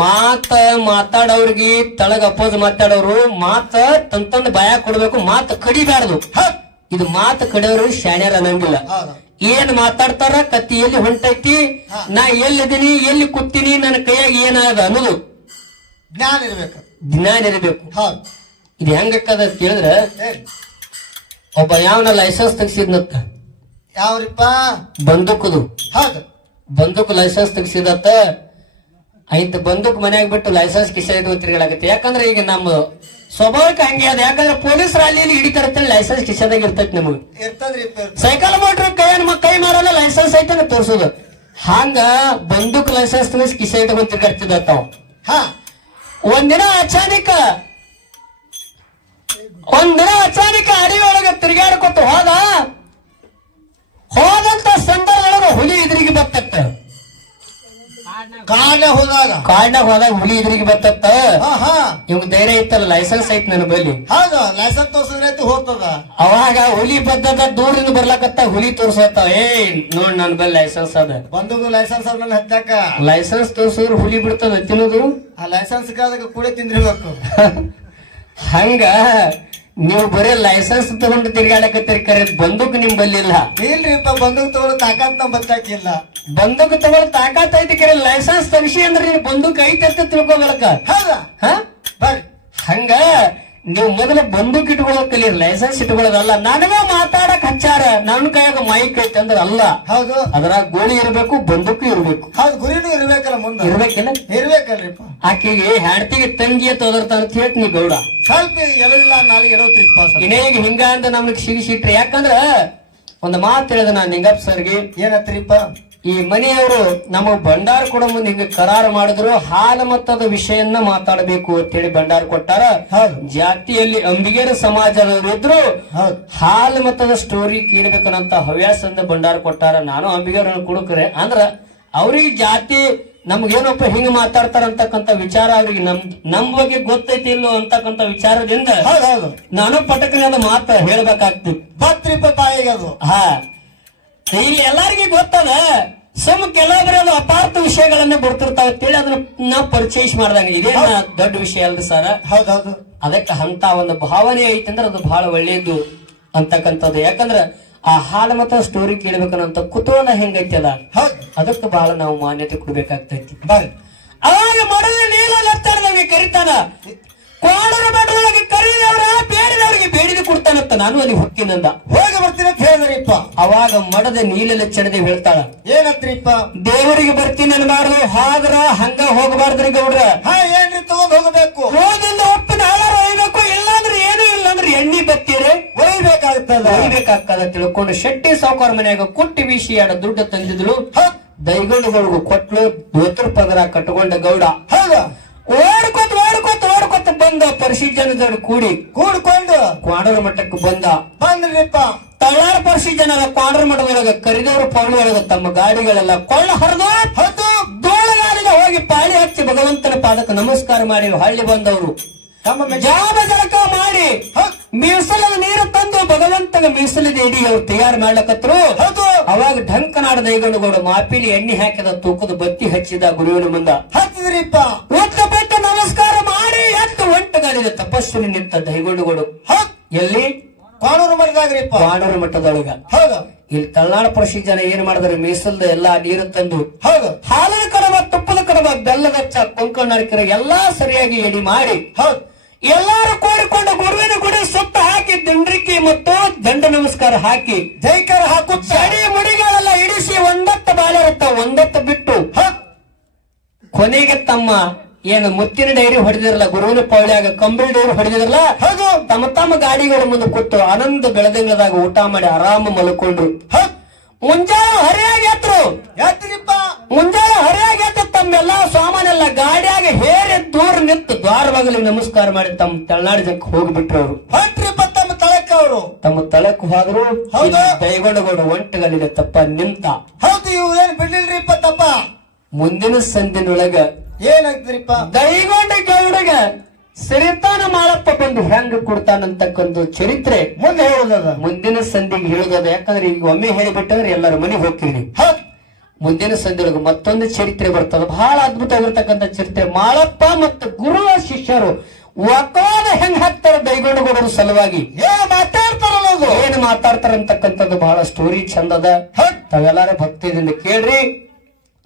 ಮಾತ ಮಾತಾಡೋರ್ಗಿ ತಳಗ ಅಪೋಸ್ ಮಾತಾಡೋರು ಮಾತ ತಂತಂದ ಭಯ ಕೊಡ್ಬೇಕು ಮಾತ ಕಡಿಬಾರ್ದು ಇದು ಮಾತ ಕಡೆಯವರು ಶಾಣ್ಯರ ಅನ್ನಂಗಿಲ್ಲ. ಏನ್ ಮಾತಾಡ್ತಾರ? ಕತ್ತಿ ಎಲ್ಲಿ ಹೊಂಟೈತಿ? ನಾ ಎಲ್ಲಿದ್ದೀನಿ? ಎಲ್ಲಿ ಕೂತೀನಿ? ನನ್ನ ಕೈಯಾಗ ಏನಾದ ಅನ್ನೋದು. ಜ್ಞಾನ ಇರಬೇಕು. ಜ್ಞಾನ ಇರಬೇಕು. ಹೌದ್. ಇದು ಹೆಂಗಕ್ಕದ ಅಂತ ಒಬ್ಬ ಯಾವನ ಲೈಸೆನ್ಸ್ ತೆಗ್ಸಿದ್ನತ್ತ ಯಾವ್ರಿಪ್ಪ? ಬಂದೂಕದು. ಹೌದು. ಬಂದೂಕು ಲೈಸೆನ್ಸ್ ತೆಗ್ಸಿದತ್ತ? ಐತ್ ಬಂದೂಕ್ ಮನ್ಯಾಗ ಬಿಟ್ಟು ಲೈಸೆನ್ಸ್ ಕಿಸ ತಿರುಗಾಡಕತ್ತೆ. ಯಾಕಂದ್ರೆ ಈಗ ನಮ್ಮ ಸ್ವಭಾವಕ್ಕೆ ಹಂಗೆ ಅದ. ಯಾಕಂದ್ರೆ ಪೊಲೀಸ್ ರಾಲಿಯಲ್ಲಿ ಹಿಡಿತಾರತ್ತಲ್ಲಿ ಲೈಸೆನ್ಸ್ ಕಿಸದಾಗ ಇರ್ತೈತಿ ನಮಗೆ. ಸೈಕಲ್ ಮೋಟ್ರ್ ಕೈ ಕೈ ಮಾರಲ್ಲ ಲೈಸೆನ್ಸ್ ಐತೆ ತೋರ್ಸೋದು. ಹಂಗ ಬಂದೂಕ್ ಲೈಸೆನ್ಸ್ ತಿನ್ನಿಸ್ ಕಿಸೆ ಇಟ್ಕೊಂಡ್ ತಿರ್ಗಾಡ್ತಿದ್ದತ್ತಾವ ಹಾ. ಒಂದಿನ ಅಚಾನಕ ಒಂದಿನ ಅಚಾನಕ ಅಡವಿ ಒಳಗ ತಿರ್ಗಾಡ್ಕೊತ ಹೋದ ಹೋದಂತ ಸಂದರ್ಭದೊಳಗ ಹುಲಿ ಎದುರಿಗೆ ಬತ್ತತ್ತ ಕಾಲ ಹೋದಾಗ. ಕಾಡ್ನಾಗ ಹೋದಾಗ ಹುಲಿ ಇದ್ರಿಗೆ ಬರ್ತತ್ತ? ಹಾ ಹಾ. ಇವ್ ಧೈರ್ಯ ಐತಲ್ಲ ಲೈಸೆನ್ಸ್ ಐತ್ ನನ್ನ ಬಲ್ಲಿ. ಹೌದು ಲೈಸೆನ್ಸ್ ತೋರ್ಸಿದ್ರೆ ಹೋಗ್ತದ. ಅವಾಗ ಹುಲಿ ಬದ್ದದ ದೂರಿಂದ ಬರ್ಲಾಕತ್ತ ಹುಲಿ ತೋರ್ಸತ್ತ. ಏ ನೋಡ್ ನನ್ ಬಲ್ ಲೈಸೆನ್ಸ್ ಅದ. ಬಂದೂಕು ಲೈಸೆನ್ಸ್ ಅದ ನನ್ನ ಹತ್ತಾಕ ಲೈಸೆನ್ಸ್ ತೋರ್ಸಿದ್ರು ಹುಲಿ ಬಿಡ್ತದ ತಿನ್ನೋದು? ಆ ಲೈಸೆನ್ಸ್ ಕಾದಾಗ ಕೂಡ ತಿಂದಿರ್ಬೇಕು. <laughs> ಹಂಗ? ನೀವು ಬರೀ ಲೈಸೆನ್ಸ್ ತಗೊಂಡು ತಿರ್ಗಾಡಕತ್ತೀರಿ ಕರೆ ಬಂದೂಕ್ ನಿಮ್ ಇಲ್ಲ. ಇಲ್ರಿಪ್ಪ ಬಂದೂಕ್ ತಗೊಳ್ಳೋ ತಾಕತ್ ನಮ್ ಬತ್ತಾಕಿಲ್ಲ ಬಂದೂಕ್ ತಗೊಳ್ಳೋ ತಾಕತ್ ಐತಿ ಕರೆ ಲೈಸೆನ್ಸ್ ತಗಿಸಿ ಅಂದ್ರೆ ನೀನ್ ಬಂದೂಕ್ ಐತಿ ಅಂತ ತಿಳ್ಕೊಬಲಕ ಹೌದಾ? ಹ? ಬರ್ರಿ. ಹಂಗ ನೀವು ಮೊದಲು ಬಂದೂಕ್ ಇಟ್ಕೊಳ್ಳೋ ಕಲಿಯರ್ ಲೈಸೆನ್ಸ್ ಇಟ್ಕೊಳ್ಳೋದಲ್ಲ. ನನಗ ಮಾತಾಡಕ್ ಹಚ್ಚಾರ. ನನ್ನ ಕೈಯಾಗ ಮೈಕ್ ಐತೆ ಅಂದ್ರೆ ಅಲ್ಲ. ಹೌದು. ಅದ್ರಾಗ ಗೋಳಿ ಇರಬೇಕು ಬಂದೂಕು ಇರಬೇಕು. ಹೌದು ಗುರಿನೂ ಇರ್ಬೇಕಲ್ಲ ಮುಂದೆ. ಇರ್ಬೇಕಿಲ್ಲ? ಇರ್ಬೇಕಲ್ರಿಪ್ಪ. ಆಕೆಗೆ ಹೆಂಡತಿಗೆ ತಂಗಿ ತೋದರ್ತ ಅಂತ ಹೇಳ್ತೀನಿ ನೀ ಗೌಡ. ಸ್ವಲ್ಪ ಎಲ್ಲ ನಾಲ್ಕು ಇಡೋತ್ರಿಪ್ಪ ಇನ್ನೇಗ ಹಿಂಗ ಅಂತ ನಮ್ಗೆ ಸಿಗಿಸಿಟ್ರಿ ಯಾಕಂದ್ರ ಒಂದು ಮಾತು ಹೇಳಿದ ನಾನು ನಿಂಗಪ್ಪ ಸರ್ಗೆ. ಏನತ್ರಿಪ್ಪ ಈ ಮನೆಯವರು ನಮ್ಮ ಭಂಡಾರ ಕೊಡೋ ಮುಂದೆ ಹಿಂಗ ಕರಾರು ಮಾಡಿದ್ರು ಹಾಲ ಮತ್ತದ ವಿಷಯನ್ನ ಮಾತಾಡಬೇಕು ಅಂತ ಹೇಳಿ ಭಂಡಾರ ಕೊಟ್ಟಾರ. ಜಾತಿಯಲ್ಲಿ ಅಂಬಿಗೇರ ಸಮಾಜದವರು ಇದ್ರು ಹೌದು. ಹಾಲು ಮತ್ತದ ಸ್ಟೋರಿ ಕೇಳಬೇಕನ್ನಂತ ಹವ್ಯಾಸದಿಂದ ಭಂಡಾರ ಕೊಟ್ಟಾರ. ನಾನು ಅಂಬಿಗೇರ ಕುಡುಕ್ರೆ. ಅಂದ್ರ ಅವ್ರಿಗೆ ಜಾತಿ ನಮ್ಗೇನಪ್ಪ ಹಿಂಗ ಮಾತಾಡ್ತಾರ ಅಂತಕ್ಕಂತ ವಿಚಾರ ಅವ್ರಿಗೆ ನಮ್ ನಮ್ ಬಗ್ಗೆ ಗೊತ್ತೈತಿ ಇಲ್ಲೋ ಅಂತಕ್ಕಂತ ವಿಚಾರದಿಂದ ನಾನು ಪಟಕನಾದ ಅದ ಮಾತ ಹೇಳ್ಬೇಕಾಗ್ತಿತ್ತು. ಬತ್ರಿಪ್ಪ ತಾಯಿಗೆ ಅದು. ಹಾ. ಇಲ್ಲಿ ಎಲ್ಲರಿಗೂ ಗೊತ್ತದ ಸುಮ್ ಕೆಲವೊಬ್ಬರು ಅದು ಅಪಾರ್ಥ ವಿಷಯಗಳನ್ನ ಬರ್ತಿರ್ತಾವ ಅಂತೇಳಿ ಅದನ್ನ ನಾವು ಪರಿಚಯಿಸಿ ಮಾಡ್ದಂಗ. ಇದೇನ ದೊಡ್ಡ ವಿಷಯ ಅಲ್ರಿ ಸರ್ ಹೌದೌದು. ಹೌದು ಅದಕ್ಕೆ ಅಂತ ಒಂದು ಭಾವನೆ ಐತಿ ಅಂದ್ರೆ ಅದು ಬಹಳ ಒಳ್ಳೇದು ಅಂತಕ್ಕಂಥದ್ದು. ಯಾಕಂದ್ರ ಆ ಹಾಲು ಮತ್ತು ಸ್ಟೋರಿ ಕೇಳ್ಬೇಕನ್ನಂತ ಕುತೂಹಲ ಹೆಂಗೈತಿ ಅದ ಹೌದು. ಅದಕ್ಕೆ ಬಹಳ ನಾವು ಮಾನ್ಯತೆ ಕೊಡ್ಬೇಕಾಗ್ತೈತಿ. ಅವಾಗ ಮಡದ ನೀಲ ನಮಗೆ ಕರಿತಾನ. ಕೋಡರ ಮಠದೊಳಗೆ ಕರೆದವರ ಬೇಡಿದವ್ರಿಗೆ ಬೇಡಿದ ಕೊಡ್ತಾನಂತ ನಾನು ಅಲ್ಲಿ ಹೊಕ್ಕಿನಂದ ಹೋಗಿ ಬರ್ತೀನಿ ಅಂತ ಹೇಳಿದ್ರಿಪ್ಪ. ಅವಾಗ ಮಡದ ನೀಲ ಚಡದೆ ಹೇಳ್ತಾಳ ಏನತ್ರಿಪ್ಪ? ದೇವರಿಗೆ ಬರ್ತೀನಿ ಅನ್ಬಾರ್ದು ಹಾದ್ರ ಹಂಗ ಹೋಗಬಾರ್ದ್ರಿ ಗೌಡ್ರ. ಹಾ ಏನ್ರಿ ತಗೊಂಡ್ ಹೋಗಬೇಕು? ಹೋದಿಂದ ಒಪ್ಪಿನ ಹಾಲಾರ ಒಯ್ಬೇಕು ಇಲ್ಲಾಂದ್ರೆ ಏನು ಇಲ್ಲಾಂದ್ರೆ ಎಣ್ಣಿ ಬತ್ತೀರಿ? ಒಯ್ಬೇಕಾಗ್ತದ? ಒಯ್ಬೇಕಾಗ್ತದ ತಿಳ್ಕೊಂಡು ಶೆಟ್ಟಿ ಸಾವುಕಾರ ಮನ್ಯಾಗ ಕುಟ್ಟಿ ಬೀಸಿ ಆಡ ದುಡ್ಡು ತಂದಿದ್ಲು. ದೈಗೊಂಡುಗಳಿಗೂ ಕೊಟ್ಲು ದೋತ್ರ ಪದರ ಕಟ್ಕೊಂಡ ಗೌಡ. ಹೌದಾ? ಓಡ್ಕೊತ್ ಪರಿಶೀಜನ ಜೋಡಿ ಕೂಡಿ ಕೂಡ್ಕೊಂಡು ಕ್ವಾಡರ ಮಠಕ್ಕೆ ಬಂದ ಬಂದ್ರಿಪ್ಪ. ತಳ್ಳಾರ ಪರಿಶಿಜನ ಕ್ವಾಡರ ಮಠದೊಳಗ ಕರಿದವರು ಪಾಳು ಒಳಗ ತಮ್ಮ ಗಾಡಿಗಳೆಲ್ಲ ಕೊಳ್ಳ ಹರಿದು ಹೌದು ದೋಳಗಾಲಿಗೆ ಹೋಗಿ ಪಾಳಿ ಹಚ್ಚಿ ಭಗವಂತನ ಪಾದಕ್ಕೆ ನಮಸ್ಕಾರ ಮಾಡಿ ಹಳ್ಳಿ ಬಂದವರು. ತಮ್ಮ ಜಾಬ ಜಳಕ ಮಾಡಿ ಮೀಸಲ ನೀರು ತಂದು ಭಗವಂತನ ಮೀಸಲಿನ ಇಡಿ ಅವ್ರು ತಯಾರು ಮಾಡ್ಲಕತ್ರು. ಹೌದು. ಅವಾಗ ಢಂಕನಾಡ ದೈಗಣ್ಣಗೌಡ ಮಾಪಿಲಿ ಎಣ್ಣೆ ಹಾಕಿದ ತೂಕದ ಬತ್ತಿ ಹಚ್ಚಿದ ಗುರುವಿನ ಮುಂದ. ಹತ್ತಿದ್ರಿಪ್ಪ ಒಂಟಗಾಲಿದ ತಪಸ್ಸಿನ ನಿಂತ ದೈಗೊಂಡುಗಳು ಎಲ್ಲಿ? ಕಾನೂನು ಮಠದಾಗ್ರಿಪ್ಪ ಕಾನೂರು ಮಠದೊಳಗ. ಹೌದು. ಇಲ್ಲಿ ತಲ್ನಾಡ ಪರಿಶಿ ಜನ ಏನ್ ಮಾಡಿದ್ರೆ? ಮೀಸಲ್ದ ಎಲ್ಲಾ ನೀರು ತಂದು ಹೌದು. ಹಾಲಿನ ಕಡಬ ತುಪ್ಪದ ಕಡಬ ಬೆಲ್ಲದ ಚ ಕೊಂಕಣ ನರಕರ ಎಲ್ಲಾ ಸರಿಯಾಗಿ ಎಡಿ ಮಾಡಿ. ಹೌದು. ಎಲ್ಲಾರು ಕೋರಿಕೊಂಡು ಗುರುವಿನ ಗುಡಿ ಸುತ್ತ ಹಾಕಿ ದಿಂಡ್ರಿಕಿ ಮತ್ತು ದಂಡ ನಮಸ್ಕಾರ ಹಾಕಿ ಜೈಕಾರ ಹಾಕು ಚಡಿ ಮುಡಿಗಳೆಲ್ಲ ಇಡಿಸಿ ಒಂದತ್ತ ಬಾಳಿರುತ್ತ ಒಂದತ್ತ ಬಿಟ್ಟು ಕೊನೆಗೆ ತಮ್ಮ ಏನು ಮುತ್ತಿನ ಡೈರಿ ಹೊಡೆದಿರಲ್ಲ ಗುರುವಿನ ಪೌಳ್ಯಾಗ ಕಂಬಳಿ ಡೈರಿ ಹೊಡೆದಿರಲ್ಲ? ಹೌದು. ತಮ್ಮ ತಮ್ಮ ಗಾಡಿಗಳ ಮುಂದೆ ಕೂತು ಆನಂದ ಬೆಳದಂಗದಾಗ ಊಟ ಮಾಡಿ ಆರಾಮ ಮಲ್ಕೊಂಡ್ರು. ಮುಂಜಾನೆ ಹರಿಯಾಗಿ ಎತ್ತರು ಮುಂಜಾನೆ ಹರಿಯಾಗಿ ಎತ್ತ ತಮ್ಮೆಲ್ಲ ಸಾಮಾನೆಲ್ಲ ಗಾಡಿಯಾಗ ಹೇರಿ ದೂರ ನಿಂತು ದ್ವಾರ ಬಾಗಿಲಿಗೆ ನಮಸ್ಕಾರ ಮಾಡಿ ತಮ್ಮ ತಳನಾಡಿ ಜಕ್ ಹೋಗ್ಬಿಟ್ರು ಅವರು. ತಮ್ಮ ತಳಕ್ಕ ಅವರು. ತಮ್ಮ ತಳಕ್ ಹೋದ್ರು. ಹೌದು. ದೈಗೊಂಡಗೌಡ ಒಂಟಗಲಿದೆ ತಪ್ಪ ನಿಂತ. ಹೌದು ಇವ್ ಏನ್ ಬಿಡ್ಲಿಲ್ರಿಪ್ಪ ತಪ್ಪ? ಮುಂದಿನ ಸಂದಿನೊಳಗ ಏನಾಗ್ತಿರಿಪ್ಪ? ದೈಗೊಂಡ ಗೌಡಗ ಸರಿತಾನ ಮಾಡಪ್ಪ ಬಂದು ಹೆಂಗ ಕೊಡ್ತಾನಂತಕ್ಕಂದು ಚರಿತ್ರೆ ಮುಂದೆ ಹೇಳುದದ? ಮುಂದಿನ ಸಂಧಿಗೆ ಹೇಳೋದದ. ಯಾಕಂದ್ರೆ ಈಗ ಒಮ್ಮೆ ಹೇಳಿಬಿಟ್ಟಂದ್ರೆ ಎಲ್ಲರ ಮನೆಗೆ ಹೋಗ್ತೀವಿ ನೀವು ಮುಂದಿನ ಸಂಧಿಯೊಳಗೆ ಮತ್ತೊಂದು ಚರಿತ್ರೆ ಬರ್ತದ. ಬಹಳ ಅದ್ಭುತವಾಗಿರ್ತಕ್ಕಂಥ ಚರಿತ್ರೆ. ಮಾಳಪ್ಪ ಮತ್ತು ಗುರು ಶಿಷ್ಯರು ಒಕ್ಕೋದ ಹೆಂಗ್ ಹಾಕ್ತಾರ ದೈಗೊಂಡಗೌಡರ ಸಲುವಾಗಿ? ಏ ಮಾತಾಡ್ತಾರಲ್ಲ ಏನ್ ಮಾತಾಡ್ತಾರ ಅಂತಕ್ಕಂಥದ್ದು ಬಹಳ ಸ್ಟೋರಿ ಚಂದದ. ತಾವೆಲ್ಲಾರ ಭಕ್ತಿಯಿಂದ ಕೇಳ್ರಿ.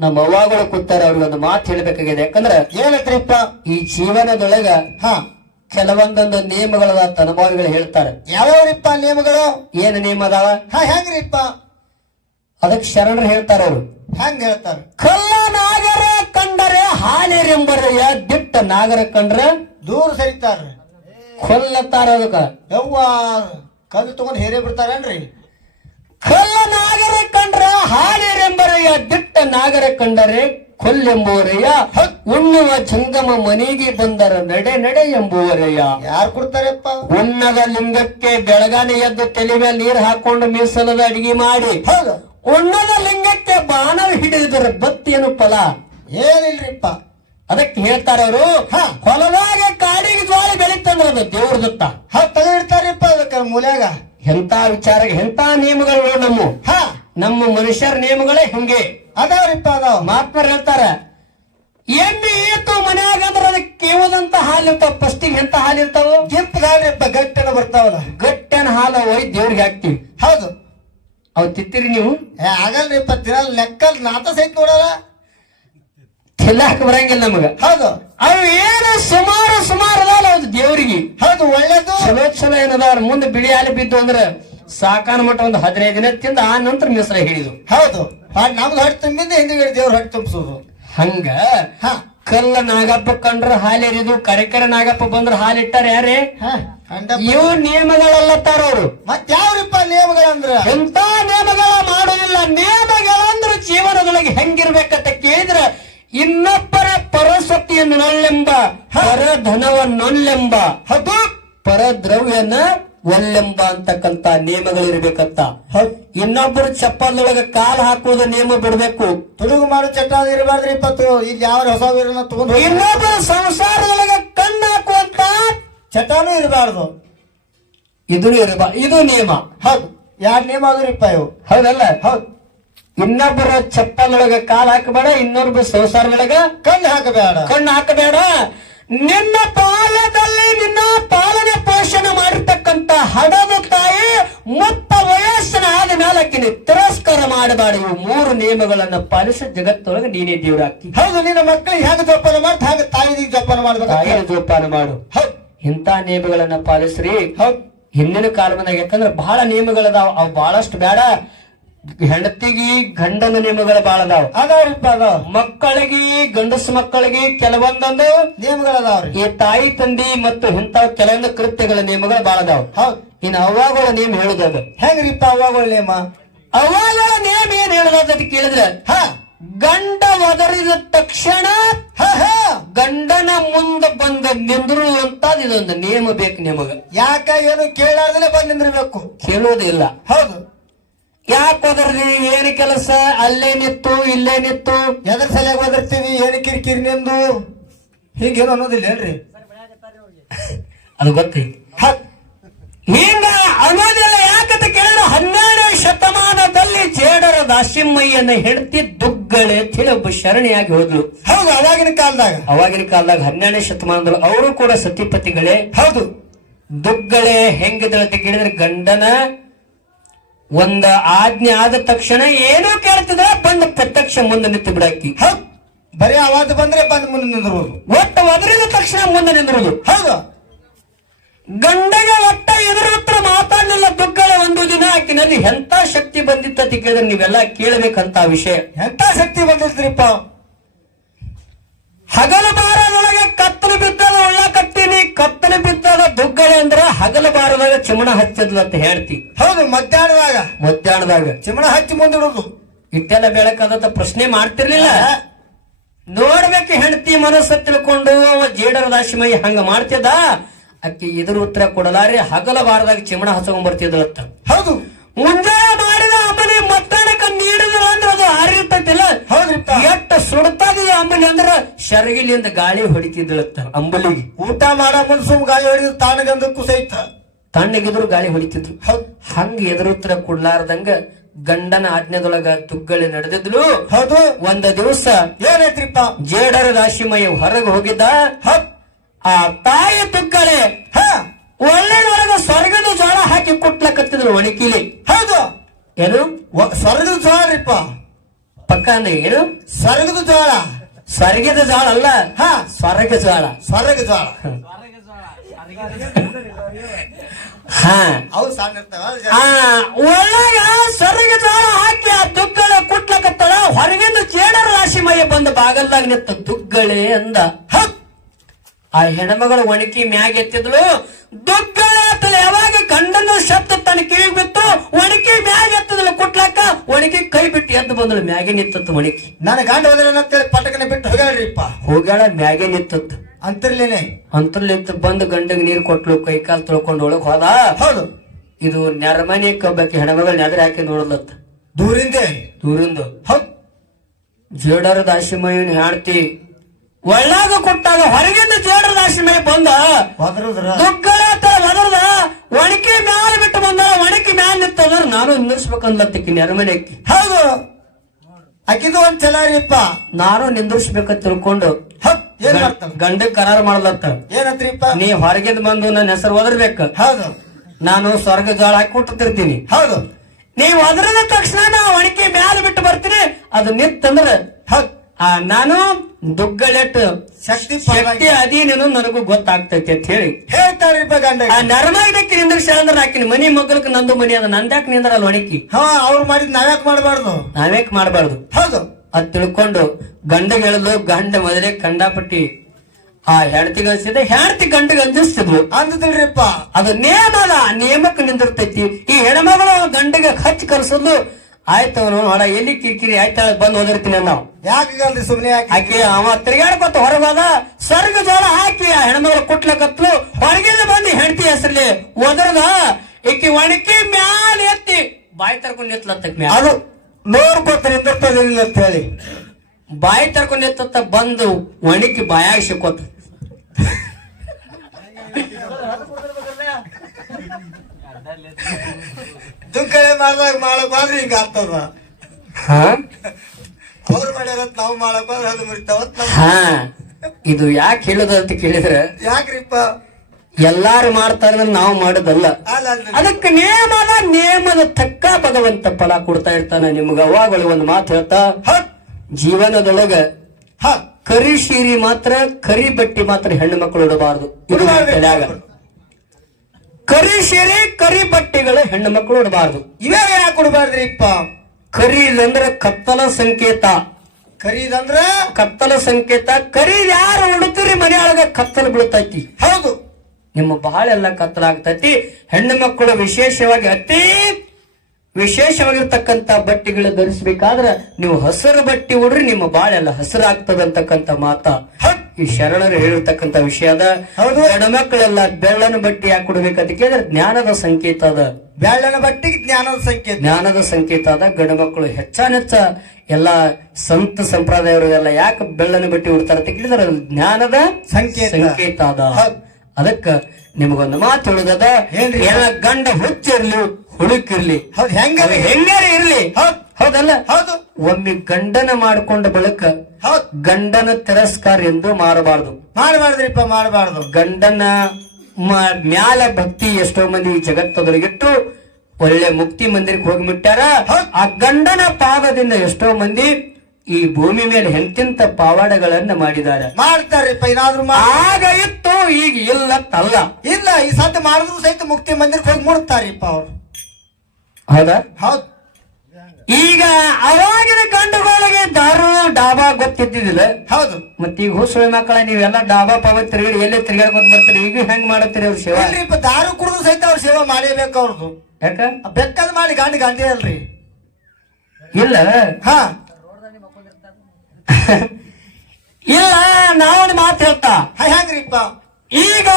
ನಮ್ಮ ಅವ್ವಾಗಳು ಕೂತಾರ ಅವ್ರಿಗೆ ಒಂದು ಮಾತು ಹೇಳಬೇಕಾಗಿದೆ. ಯಾಕಂದ್ರೆ ಏನತ್ರಿಪ್ಪ ಈ ಜೀವನದೊಳಗ ಹ ಕೆಲವೊಂದೊಂದು ನಿಯಮಗಳದ ಅನುಭವಿಗಳು ಹೇಳ್ತಾರೆ. ಯಾವ್ಯಾವ್ರಿಪ್ಪ ನಿಯಮಗಳು? ಏನು ನಿಯಮ ಅದಾವ? ಹಾ ಹೆಂಗ್ರಿಪ್ಪ? ಅದಕ್ಕೆ ಶರಣರು ಹೇಳ್ತಾರ ಅವರು. ಹೆಂಗ್ ಹೇಳ್ತಾರೆ? ಕಲ್ಲ ನಾಗರ ಕಂಡರೆ ಹಾಲೆರೆಂಬರೆಯ ದಿಟ್ಟ ನಾಗರ ಕಂಡ್ರೆ ದೂರ ಸರಿತಾರ ಕೊಲ್ಲತ್ತಾರ ಅದಕ್ಕ. ಯವ್ವ ಕಲ್ಲು ತಗೊಂಡು ಹೇರೇ ಬಿಡ್ತಾರೇನ್ರಿ? ಕಲ್ಲ ನಾಗರ ಕಂಡ್ರ ಹಾಲೆರೆಂಬರೆಯ ದಿಟ್ಟ ನಾಗರ ಕಂಡರೆ ಕೊಲ್ಲೆಂಬುವರೆಯ ಉಣ್ಣುವ ಜಂಗಮ ಮನೆಗೆ ಬಂದರ ನಡೆ ನಡೆ ಎಂಬುವರೆಯ. ಯಾರು ಕೊಡ್ತಾರಪ್ಪ? ಉಣ್ಣದ ಲಿಂಗಕ್ಕೆ ಬೆಳಗಾನೆ ಎದ್ದು ತಲೆ ಮೇಲೆ ನೀರು ಹಾಕೊಂಡು ಮೀಸಲದ ಅಡಿಗೆ ಮಾಡಿ. ಉಣ್ಣದ ಲಿಂಗಕ್ಕೆ ಬಾಣವ ಹಿಡಿದರ ಬತ್ತಿಯನ್ನು ಫಲ. ಏನಿಲ್ರಿಪ್ಪ? ಅದಕ್ಕೆ ಹೇಳ್ತಾರೆ ಅವರು. ಹೊಲದಾಗ ಕಾಡಿಗೆ ಜ್ವಾಳ ಬೆಳಿತಂದ್ರ ಅದು ದೇವ್ರ ದತ್ತ. ಹಾ ತೆಗೆದಿಡ್ತಾರಪ್ಪ ಅದಕ್ಕೆ ಮೂಲ್ಯಾಗ. ಎಂತ ವಿಚಾರ ಎಂತ ನಿಯಮಗಳು ನಮ್ಮ. ಹಾ. ನಮ್ಮ ಮನುಷ್ಯರ ನಿಯಮಗಳೇ ಹಿಂಗೆ. ಅದಾವ್ರಿಪ್ಪ ಅದಾವ ಮಹಾತ್ಮರು ಹೇಳ್ತಾರ ಎಮ್ಮೆ ಏತು ಮನ್ಯಾಗ ಅಂದ್ರ ಅದಕ್ಕೆ ಕೇವದಂತ ಹಾಲು ಇರ್ತಾವ ಫಸ್ಟಿಗೆ ಎಂತ ಹಾಲು ಇರ್ತಾವ? ಗಿಂಪ್ ಗಾಡ್ರಿಪ್ಪ ಗಟ್ಟನ ಬರ್ತಾವಲ್ಲ. ಗಟ್ಟನ ಹಾಲು ಒಯ್ ದೇವ್ರಿಗೆ ಹಾಕ್ತಿವಿ. ಹೌದು. ಅವ್ ತಿತ್ತಿರಿ ನೀವು? ಆಗಲ್ಲ ಆಗಲ್ರಿಪ್ಪ ತಿನ್ನಲ್ ಲೆಕ್ಕ ನಾತ ಸಹಿತ ನೋಡಲ್ಲ. ತಿನ್ನಾಕ ಬರಂಗಿಲ್ಲ ನಮಗ. ಹೌದು. ಅವು ಏನು ಸುಮಾರು ಸುಮಾರು ಅದಲ್ಲ ಅದು ದೇವ್ರಿಗೆ. ಹೌದು ಒಳ್ಳೇದು. ಚಲೋ ಚಲೋ ಏನದಾರ ಮುಂದೆ ಬಿಳಿ ಹಾಲು ಬಿದ್ದು ಅಂದ್ರೆ ಸಾಕಾನ ಮಟ್ಟ ಒಂದು ಹದಿನೈದು ದಿನ ತಿಂದ ಆ ನಂತರ ಮಿಸ್ರ ಹಿಡಿದು. ಹೌದು. ನಮ್ದು ಹೊಟ್ಟೆ ತುಂಬಿಂದ ಹಿಂದಿಗಡೆ ದೇವ್ರ ಹೊಟ್ಟೆ ತುಂಬಿಸೋದು. ಹಂಗ ಹಾ. ಕಲ್ಲ ನಾಗಪ್ಪ ಕಂಡ್ರ ಹಾಲೆರಿದು ಕರೆಕರೆ ನಾಗಪ್ಪ ಬಂದ್ರ ಹಾಲಿಟ್ಟಾರ ಯಾರೇ? ಇವು ನಿಯಮಗಳಲ್ಲತ್ತಾರ ಅವರು. ಮತ್ತಾವ್ರಿಪ್ಪ ನಿಯಮಗಳಂದ್ರ? ಎಂತ ನಿಯಮಗಳ ಮಾಡೋದಿಲ್ಲ. ನಿಯಮಗಳಂದ್ರ ಜೀವನದೊಳಗೆ ಹೆಂಗಿರ್ಬೇಕಂತ ಕೇಳಿದ್ರ ಇನ್ನೊಬ್ಬರ ಪರಸತಿಯನ್ನು ನೊಲ್ಲೆಂಬ ಪರಧನವನ್ನೊಲ್ಲೆಂಬ ಹೌದು. ಪರದ್ರವ್ಯನ ಒಲ್ಲೆಂಬ ಅಂತಕ್ಕಂತ ನಿಯಮಗಳಿರ್ಬೇಕಂತ. ಹೌದು ಇನ್ನೊಬ್ಬರು ಚಪ್ಪಲ್ದೊಳಗ ಕಾಲ್ ಹಾಕುವುದು ನಿಯಮ ಬಿಡಬೇಕು. ತುಡುಗು ಮಾಡೋ ಚಟ ಇರಬಾರ್ದ್ರಿ ಇಪ್ಪತ್ತು ಇಲ್ಲಿ ಯಾವ ಹೊಸ ವೀರನ ತಗೊಂಡ್ ಇನ್ನೊಬ್ಬರ ಸಂಸಾರದೊಳಗೆ ಕಣ್ಣು ಹಾಕುವಂತ ಚಟಾನು ಇರಬಾರ್ದು. ಇದು ಇರಬಾರ್ದು ಇದು ನಿಯಮ. ಹೌದು. ಯಾರ ನಿಯಮ ಆದ್ರಿಪ್ಪ ಇವು? ಹೌದಲ್ಲ? ಹೌದು. ಇನ್ನೊಬ್ಬರ ಚಪ್ಪಲೊಳಗೆ ಕಾಲ್ ಹಾಕಬೇಡ ಇನ್ನೊಬ್ಬರ ಸಂಸಾರದೊಳಗ ಕಣ್ಣು ಹಾಕಬೇಡ. ಕಣ್ಣು ಹಾಕಬೇಡ. ನಿನ್ನ ಪಾಲದಲ್ಲಿ ನಿನ್ನ ಪಾಲನೆ ಪೋಷಣೆ ಮಾಡಿರ್ತಕ್ಕಂತ ಹಡದ ತಾಯಿ ಮುಪ್ಪ ವಯಸ್ಸಿನ ಆದ ಮೇಲೆ ಆಕಿನ ತಿರಸ್ಕಾರ ಮಾಡಬಾರ ಇವು ಮೂರು ನಿಯಮಗಳನ್ನ ಪಾಲಿಸಿ ಜಗತ್ತೊಳಗೆ ನೀನೇ ದೇವರಾಗ್ತಿ ಹೌದು ನಿನ್ನ ಮಕ್ಕಳಿಗೆ ಹೇಗೆ ಜೋಪಾನ ಮಾಡ್ತ ಹಾಗೆ ತಾಯಿ ಜೋಪಾನ ಮಾಡ್ಬೇಕು? ಜೋಪಾನ ಮಾಡು. ಹೌದು. ಇಂಥ ನಿಯಮಗಳನ್ನ ಪಾಲಿಸ್ರಿ. ಹೌದು. ಹಿಂದಿನ ಬಂದಾಗ ಯಾಕಂದ್ರೆ ಬಹಳ ನಿಯಮಗಳದಾವ ಅವು ಬಹಳಷ್ಟು ಬೇಡ. ಹೆಂಡತಿಗೆ ಗಂಡನ ನಿಯಮಗಳು ಬಾಳ ಅದಾವ ಅದಾವ್ರಿಪ್ಪ ಅದಾವ ಮಕ್ಕಳಿಗೆ ಗಂಡಸು ಮಕ್ಕಳಿಗೆ ಕೆಲವೊಂದೊಂದು ನಿಯಮಗಳದಾವ್ರಿ. ಈ ತಾಯಿ ತಂದಿ ಮತ್ತು ಇಂತ ಕೆಲವೊಂದು ಕೃತ್ಯಗಳ ನಿಯಮಗಳು ಬಾಳ ಅದಾವ ಹೌದು. ಇನ್ನು ಅವಾಗಳ ನಿಯಮ ಹೇಳುದದ ಹೆಂಗ್ರಿಪ್ಪ ಅವಾಗಳ ನಿಯಮ? ಅವಾಗಳ ನಿಯಮ ಏನ್ ಹೇಳುದ ಕೇಳಿದ್ರೆ ಹ. ಗಂಡ ಒದರಿದ ತಕ್ಷಣ ಹ ಹಾ. ಗಂಡನ ಮುಂದೆ ಬಂದ ನಿಂದ್ರು ಅಂತ ಇದೊಂದು ನಿಯಮ ಬೇಕು ನಿಮಗ. ಯಾಕ ಏನು ಕೇಳಾದ್ರೆ ಬಂದ್ ನಿಂದಿರ್ಬೇಕು? ಕೇಳೋದಿಲ್ಲ ಹೌದು. ಯಾಕೆ ಹೋದ್ರಿ ಏನ್ ಕೆಲಸ? ಅಲ್ಲೇ ನಿತ್ತು ಇಲ್ಲೇ ನಿತ್ತು ಎದ್ರ ಸಲಗ ಹೋದಿರ್ತೀವಿ ಏನು ಕಿರಿಕಿರಿ ನಿಂದು? ಹೀಗೇನು ಅನ್ನೋದಿಲ್ಲ ಏನ್ರಿ ಅದು ಗೊತ್ತಿಲ್ಲ ಹೌದ್. ಹಿಂಗ ಅನ್ನೋದಿಲ್ಲ. ಯಾಕಂತ ಕೇಳಿದ್ರೆ ಹನ್ನೆರಡನೇ ಶತಮಾನದಲ್ಲಿ ಜೇಡರ ದಾಸಿಮ್ಮಯ್ಯನ ಹೆಂಡತಿ ದುಗ್ಗಳೆ ಒಬ್ಬ ಶರಣಿಯಾಗಿ ಹೋದ್ಲು. ಹೌದು ಅವಾಗಿನ ಕಾಲದಾಗ. ಅವಾಗಿನ ಕಾಲದಾಗ ಹನ್ನೆರಡನೇ ಶತಮಾನದಲ್ಲಿ ಅವರು ಕೂಡ ಸತಿಪತಿಗಳೇ. ಹೌದು. ದುಗ್ಗಳೆ ಹೆಂಗಿದಳ ಅಂತ ಕೇಳಿದ್ರೆ ಗಂಡನ ಒಂದ ಆಜ್ಞೆ ಆದ ತಕ್ಷಣ ಏನೋ ಕೇಳ್ತಿದ್ರ ಬಂದು ಪ್ರತ್ಯಕ್ಷ ಮುಂದೆ ನಿಂತು ಬಿಡಾಕಿ. ಹ ಬರೀ ಆವಾಜ್ ಬಂದ್ರೆ ಬಂದ್ ಮುಂದೆ ನಿಂದಿರ್ಬೋದು. ಒಟ್ಟು ಒದರಿದ ತಕ್ಷಣ ಮುಂದೆ ನಿಂದಿರೋದು. ಹೌದು. ಗಂಡಗೆ ಒಟ್ಟ ಎದುರ ಹತ್ರ ಮಾತಾಡಲಿಲ್ಲ ದುಗ್ಗಳ ಒಂದು ದಿನ ಆಕಿನಲ್ಲಿ ಎಂತ ಶಕ್ತಿ ಬಂದಿತ್ತ ಕೇಳಿದ್ರೆ ನೀವೆಲ್ಲ ಕೇಳಬೇಕಂತ ವಿಷಯ. ಎಂತ ಶಕ್ತಿ ಬಂದಿರ್ತೀರಿಪ್ಪ ಹಗಲು ಬಾರದೊಳಗೆ ಕತ್ತಲು ಬಿದ್ದದ ಉಳ್ಳ ಕತ್ತೀನಿ ಕತ್ತಲು ಬಿದ್ದದ ದುಗ್ಗಳೆ ಅಂದ್ರ ಹಗಲ ಬಾರದಾಗ ಚಿಮಣ ಹಚ್ಚದ್ಲ ಅಂತ ಹೇಳ್ತಿ. ಹೌದು ಮಧ್ಯಾಹ್ನದಾಗ. ಮಧ್ಯಾಹ್ನದಾಗ. ಚಿಮಣ ಹಚ್ಚಿ ಮುಂದಿಡುದು ಇಟ್ಟೆಲ್ಲ ಬೆಳಕದಂತ ಪ್ರಶ್ನೆ ಮಾಡ್ತಿರ್ಲಿಲ್ಲ. ನೋಡ್ಬೇಕು ಹೆಂಡತಿ ಮನಸ್ಸ ತಿಳ್ಕೊಂಡು ಅವ ಜೇಡರ ದಾಶಿಮಯಿ ಹಂಗ ಮಾಡ್ತಿದ್ದ. ಅಕ್ಕಿ ಇದ್ರ ಉತ್ತರ ಕೊಡಲಾರಿ ಹಗಲ ಬಾರದಾಗ ಚಿಮಣ ಹಚ್ಕೊಂಡ್ ಬರ್ತಿದ್ಲತ್ತ ಹೌದು. ಅಂಬಲಿ ಅಂದ್ರ ಶರಗಿಲಿಂದ ಗಾಳಿ ಹೊಡಿತಿದ್ದಳತ್ತ. ಅಂಬಲಿಗೆ. ಊಟ ಮಾಡೋ ಮುಂದ್ ಸುಮ್ ಗಾಳಿ ಹೊಡಿದ್ರು ತಾಣಗಂದಕ್ಕೂ ಕುಸೈತ. ತಣ್ಣಗಿದ್ರು ಗಾಳಿ ಹೊಡಿತಿದ್ರು. ಹಂಗ ಎದುರುತ್ತರ ಕೊಡ್ಲಾರ್ದಂಗ ಗಂಡನ ಆಜ್ಞೆದೊಳಗ ತುಗ್ಗಳಿ ನಡೆದಿದ್ಲು. ಹೌದು. ಒಂದ ದಿವಸ ಏನೈತ್ರಿಪ್ಪ ಜೇಡರ ರಾಶಿಮಯ ಹೊರಗೆ ಹೋಗಿದ್ದ. ಆ ತಾಯಿ ತುಗ್ಗಳೆ ಹಾ. ಒಳ್ಳೆನೊಳಗ ಸ್ವರ್ಗದ ಜೋಳ ಹಾಕಿ ಕುಟ್ಲಕತ್ತಿದ್ರು ಒಣಕಿಲಿ. ಹೌದು. ಏನು? ಸ್ವರ್ಗದ ರೀಪ ಪಕ್ಕ ಏನು? ಸ್ವರ್ಗದ ಜೋಳ ಸ್ವರ್ಗದ ಜ್ವಾಳ ಅಲ್ಲ? ಹಾ. ಸ್ವರ್ಗ ಜ್ವಾಳ ಸ್ವರ್ಗ ಜ್ವಾಳ ಹಾ. ಅವು ಸಣ್ಣ ಇರ್ತಾವ ಆ ಒಳಗ ಸ್ವರ್ಗ ಜ್ವಾಳ ಹಾಕಿ ಆ ದುಗ್ಗಳೆ ಕುಟ್ಲಕತ್ತಳ ಹೊರಗಿಂದ ಚೇಡರ ರಾಶಿ ಮಯ ಬಂದ ಬಾಗಲ್ದಾಗ ನಿತ್ತ ದುಗ್ಗಳೇ ಅಂದ. ಆ ಹೆಣಮಗಳ ಒಣಕಿ ಮ್ಯಾಗ ಎತ್ತಿದ್ಲು. ದುಗ್ಗಳೆ ಅಂತಲ್ಲ ಯಾವಾಗ ಗಂಡನ ಶಬ್ದ ತನ್ನ ಕಿವಿಗೆ ಬಿತ್ತು ಒಣಕಿ ಮ್ಯಾಗ ಎತ್ತದಲ್ಲ ಕುಟ್ಲಾಕ ಒಣಕಿ ಕೈ ಬಿಟ್ಟು ಎದ್ದು ಬಂದಳು ಮ್ಯಾಗೆ ನಿತ್ತತ್ತು ಒಣಕಿ. ನನ್ನ ಗಂಡ ಹೋದ್ರೆ ಪಟಕನೆ ಬಿಟ್ಟು ಹೋಗ್ಯಾಳ್ರಿಪ್ಪ. ಹೋಗ್ಯಾಳ ಮ್ಯಾಗೆ ನಿತ್ತತ್ತು ಅಂತಿರ್ಲೇನೆ. ಅಂತರ್ಲಿಂತ ಬಂದು ಗಂಡಗ್ ನೀರ್ ಕೊಟ್ಲು ಕೈ ಕಾಲು ತೊಳ್ಕೊಂಡು ಒಳಗ್ ಹೋದ. ಹೌದು. ಇದು ನೆರಮನೆ ಕಬ್ಬಕ್ಕೆ ಹೆಣ್ಮಗಳು ನೆದ್ರ ಹಾಕಿ ನೋಡ್ಲತ್ತ. ದೂರಿಂದೆ. ದೂರಿಂದ. ಹೌದ್. ಜೇಡರ ದಾಸಿಮಯ್ಯನ ಹಾಡ್ತಿ ಒಳ್ಳಾಗ ಕೊಟ್ಟಾಗ ಹೊರಗಿಂದ ಜೇಡರ ಮೇಲೆ ಬಂದ ದುಗ್ಗಳೆ ಹತ್ರ ಒದರ್ದ ಒಣಕಿ ಮ್ಯಾಲ ಬಿಟ್ಟು ಬಂದ ಒಣಕಿ ಮ್ಯಾಲ ನಿಂತದ್ರ ನಾನು ನಿಂದಿರ್ಸ್ಬೇಕಂದ್ಲತ್ತಿಕ್ಕಿನಿ ನೆರಮನೆಕ್ಕಿ ಹೌದು. ಅಕ್ಕಿದು ಒಂದ್ ಚಲಾರಿಪ್ಪ ನಾನು ನಿಂದಿರ್ಸ್ಬೇಕಂತ ತಿಳ್ಕೊಂಡು ಗಂಡ ಕರಾರ ಮಾಡ್ಲತ್ತ. ಏನತ್ರಿಪ್ಪ? ನೀ ಹೊರಗಿಂದ ಬಂದು ನನ್ನ ಹೆಸರು ಒದರ್ಬೇಕು. ಹೌದು. ನಾನು ಸ್ವರ್ಗ ಜೋಳ ಹಾಕಿ ಕೊಟ್ಟಿರ್ತೀನಿ. ಹೌದು. ನೀವು ಅದರದ ತಕ್ಷಣ ನಾ ಒಣಕೆ ಮ್ಯಾಲ ಬಿಟ್ಟು ಬರ್ತೀನಿ ಅದು ನಿಂತಂದ್ರ ಹೌದು. ಆ ನಾನು ದುಗ್ಗಳೆಟ್ಟು ಶಕ್ತಿ ಶಕ್ತಿ ಅದೇನೇನು ನನಗೂ ಗೊತ್ತಾಗ್ತೈತಿ ಅಂತ ಹೇಳಿ. ಹೇಳ್ತಾರೆ ಗಂಡ ಆ ನರಮಾಗದಕ್ಕೆ ನಿಂದ್ರಿಸಿ ಅಂದ್ರೆ ಹಾಕಿನಿ ಮನಿ ಮಗ್ಲಕ್ ನಂದು ಮನಿ ಅದ ನಂದ್ಯಾಕ್ ನಿಂದ್ರಲ್ಲ ಒಣಕಿ? ಹಾ ಅವ್ರು ಮಾಡಿದ್ ನಾವ್ಯಾಕ್ ಮಾಡಬಾರ್ದು? ನಾವ್ಯಾಕ್ ಮಾಡಬಾರ್ದು? ಹೌದು. ಅದ್ ತಿಳ್ಕೊಂಡು ಗಂಡ ಹೇಳಲು ಗಂಡ ಮೊದಲೇ ಕಂಡಾಪಟ್ಟಿ ಆ ಹೆಂಡತಿಗೆ ಅನ್ಸಿದೆ ಹೆಂಡತಿ ಗಂಡಗೆ ಅಂಜಿಸ್ತಿದ್ಲು ಅಂದ್ರಿಪ್ಪ ಅದು ನೇಮ ಅದ ಆ ನಿಯಮಕ್ಕೆ ನಿಂದಿರ್ತೈತಿ. ಈ ಹೆಣ್ಮಗಳು ಗಂಡಗೆ ಹಚ್ಚಿ ಕರ್ಸೋದು ಆಯ್ತವನು ನೋಡ ಎಲ್ಲಿ ಕಿರಿಕಿರಿ ಆಯ್ತಾಳ ಬಂದು ಹೋದಿರ್ತೀನಿ ನಾವು ಯಾಕಲ್ರಿ ಸುಮ್ನೆ ಯಾಕೆ ಆಕೆ ಅವ ತಿರ್ಗಾಡ್ಕೊತ ಹೊರಗಾದ ಸರ್ಗ ಜೋಳ ಹಾಕಿ ಆ ಹೆಣ್ಮಗಳು ಕುಟ್ಲಕತ್ಲು ಹೊರಗಿಂದ ಬಂದು ಹೆಂಡತಿ ಹೆಸರಲ್ಲಿ ಒದರದ ಈಕಿ ಒಣಕಿ ಮ್ಯಾಲ ಎತ್ತಿ ಬಾಯಿ ತರ್ಕೊಂಡು ನಿತ್ಲತ್ತಕ್ ಮ್ಯಾಲ. ಅದು ನೋಡ್ಕೊತ ನಿಂದಿರ್ತದಿಲ್ಲ ಅಂತ ಹೇಳಿ. ಬಾಯಿ ತರ್ಕೊಂಡು ನಿತ್ತ ಬಂದು ಒಣಕಿ ಬಾಯಾಗ ಸಿಕ್ಕೋತ. ದುಂಕಳೆ ಮಾಡ್ದಾಗ ಮಾಡಕ್ ಹೋದ್ರೆ ಹಿಂಗ ಆಗ್ತದ. ಹಾ? ಅವ್ರು ಮಾಡ್ಯಾರತ್ ನಾವು ಮಾಡಕ್ ಹೋದ್ರೆ ಅದು ಮುರಿತಾವತ್ ಹಾ. ಇದು ಯಾಕೆ ಹೇಳುದು ಅಂತ ಕೇಳಿದ್ರೆ ಯಾಕ್ರಿಪ್ಪ? ಎಲ್ಲಾರು ಮಾಡ್ತಾರ ನಾವು ಮಾಡೋದಲ್ಲ. ಅದಕ್ಕೆ ನೇಮದ ನೇಮದ ತಕ್ಕ ಭಗವಂತ ಫಲ ಕೊಡ್ತಾ ಇರ್ತಾನ ನಿಮ್ಗ. ಅವಾಗಳು ಒಂದು ಮಾತು ಹೇಳ್ತಾ ಜೀವನದೊಳಗ ಹ ಕರಿ ಶೀರಿ ಮಾತ್ರ ಕರಿ ಬಟ್ಟಿ ಮಾತ್ರ ಹೆಣ್ಣು ಮಕ್ಕಳು ಇಡಬಾರ್ದು. ಕರಿ ಸೀರೆ ಕರಿ ಬಟ್ಟೆಗಳು ಹೆಣ್ಣು ಮಕ್ಕಳು ಉಡಬಾರ್ದು. ಇವೇ ಯಾಕೆ ಕರಿ ಅಂದ್ರೆ ಕತ್ತಲ ಸಂಕೇತ. ಖರೀದಂದ್ರ ಕತ್ತಲ ಸಂಕೇತ. ಕರಿ ಯಾರು ಉಡುತ್ತೀರಿ ಮನೆಯೊಳಗ ಕತ್ತಲು ಬೀಳ್ತೈತಿ. ಹೌದು. ನಿಮ್ಮ ಬಹಳ ಎಲ್ಲ ಕತ್ತಲಾಗ್ತೈತಿ ಹೆಣ್ಣು ಮಕ್ಕಳು ವಿಶೇಷವಾಗಿ ಅತಿ ವಿಶೇಷವಾಗಿರ್ತಕ್ಕಂತ ಬಟ್ಟೆಗಳು ಧರಿಸಬೇಕಾದ್ರೆ ನೀವು ಹಸಿರು ಬಟ್ಟೆ ಉಡ್ರಿ ನಿಮ್ಮ ಬಾಳೆಲ್ಲ ಹಸಿರಾಗ್ತದಂತಕ್ಕಂತ ಮಾತ. ಈ ಶರಣರು ಹೇಳಿರ್ತಕ್ಕಂತ ವಿಷಯ ಅದ. ಬೆಳ್ಳನ ಬಟ್ಟಿ ಯಾಕೆ ಕೊಡ್ಬೇಕಂತ ಕೇಳಿದ್ರೆ ಜ್ಞಾನದ ಸಂಕೇತ ಅದ. ಬೆಳ್ಳನ ಬಟ್ಟಿಗೆ ಜ್ಞಾನದ ಸಂಕೇತ. ಜ್ಞಾನದ ಸಂಕೇತ ಅದ. ಗಂಡು ಮಕ್ಕಳು ಹೆಚ್ಚಾನೆಚ್ಚ ಎಲ್ಲ ಸಂತ ಸಂಪ್ರದಾಯರು ಎಲ್ಲ ಯಾಕೆ ಬೆಳ್ಳನ ಬಟ್ಟಿ ಉಡ್ತಾರ ಅಂತ ಕೇಳಿದ್ರೆ ಜ್ಞಾನದ ಸಂಕೇತ. ಸಂಕೇತ ಅದ. ಅದಕ್ಕ ನಿಮಗೊಂದು ಮಾತು ಹೇಳುದದ? ಎಲ್ಲ ಗಂಡ ಹುಚ್ಚಿರ್ಲಿ ಹುಡುಕಿರ್ಲಿ ಹೌದು ಹೆಂಗ ಅದು ಹೆಂಗಾರ ಇರ್ಲಿ. ಹೌದ್. ಹೌದಲ್ಲ? ಹೌದು. ಒಮ್ಮೆ ಗಂಡನ ಮಾಡಿಕೊಂಡ ಬಳಿಕ ಹೌದ್. ಗಂಡನ ತಿರಸ್ಕಾರ ಎಂದು ಮಾಡಬಾರ್ದು. ಮಾಡಬಾರ್ದ್ರಿಪ್ಪ ಮಾಡಬಾರ್ದು. ಗಂಡನ ಮ್ಯಾಲ ಭಕ್ತಿ ಎಷ್ಟೋ ಮಂದಿ ಜಗತ್ತದೊಳಗಿಟ್ಟು ಒಳ್ಳೆ ಮುಕ್ತಿ ಮಂದಿರಕ್ಕೆ ಹೋಗಿ ಮುಟ್ಟಾರ. ಆ ಗಂಡನ ಪಾದದಿಂದ ಎಷ್ಟೋ ಮಂದಿ ಈ ಭೂಮಿ ಮೇಲೆ ಎಂತೆಂತ ಪಾವಾಡಗಳನ್ನ ಮಾಡಿದ್ದಾರೆ. ಮಾಡ್ತಾರೆ ಆಗ ಇತ್ತು ಈಗ ಇಲ್ಲ ತಲ್ಲ. ಇಲ್ಲ ಈ ಸತ್ಯ ಮಾಡಿದ್ರು ಸಹಿತ ಮುಕ್ತಿ ಮಂದಿರಕ್ಕೆ ಹೋಗಿ ಮುಡ್ತಾರಿಪ್ಪ ಅವ್ರು. ಹೌದಾ? ಹೌದ್. ಈಗ ಅವಾಗಿನ ಗಂಡುಗಳಿಗೆ ದಾರು ಡಾಬಾ ಗೊತ್ತಿದ್ದಿಲ್ಲ ಹೌದು. ಮತ್ತೆ ಈಗ ಹುಸುಳಿ ಮಕ್ಕಳ ನೀವೆಲ್ಲ ಡಾಬಾ ಪಾವ ತಿರುಗಿ ಎಲ್ಲಿ ಬಂದು ಬರ್ತೀರಿ? ಈಗ ಹೆಂಗ್ ಮಾಡತ್ತೀರಿ ಅವ್ರ ಸೇವಾ? ಇಲ್ರಿಪ್ಪ ದಾರು ಕುಡಿದು ಸಹಿತ ಅವ್ರ ಸೇವಾ ಮಾಡೇಬೇಕು ಅವ್ರದ್ದು ಯಾಕ? ಬೆಕ್ಕದ ಮಾಡಿ ಗಾಂಡಿ ಗಾಂಡಿ ಅಲ್ರಿ. ಇಲ್ಲ? ಹಾ. <laughs> ಇಲ್ಲ ನಾವೊಂದು ಮಾತು ಹೇಳ್ತಾ. ಹೆಂಗ್ರಿಪ್ಪ ಈಗ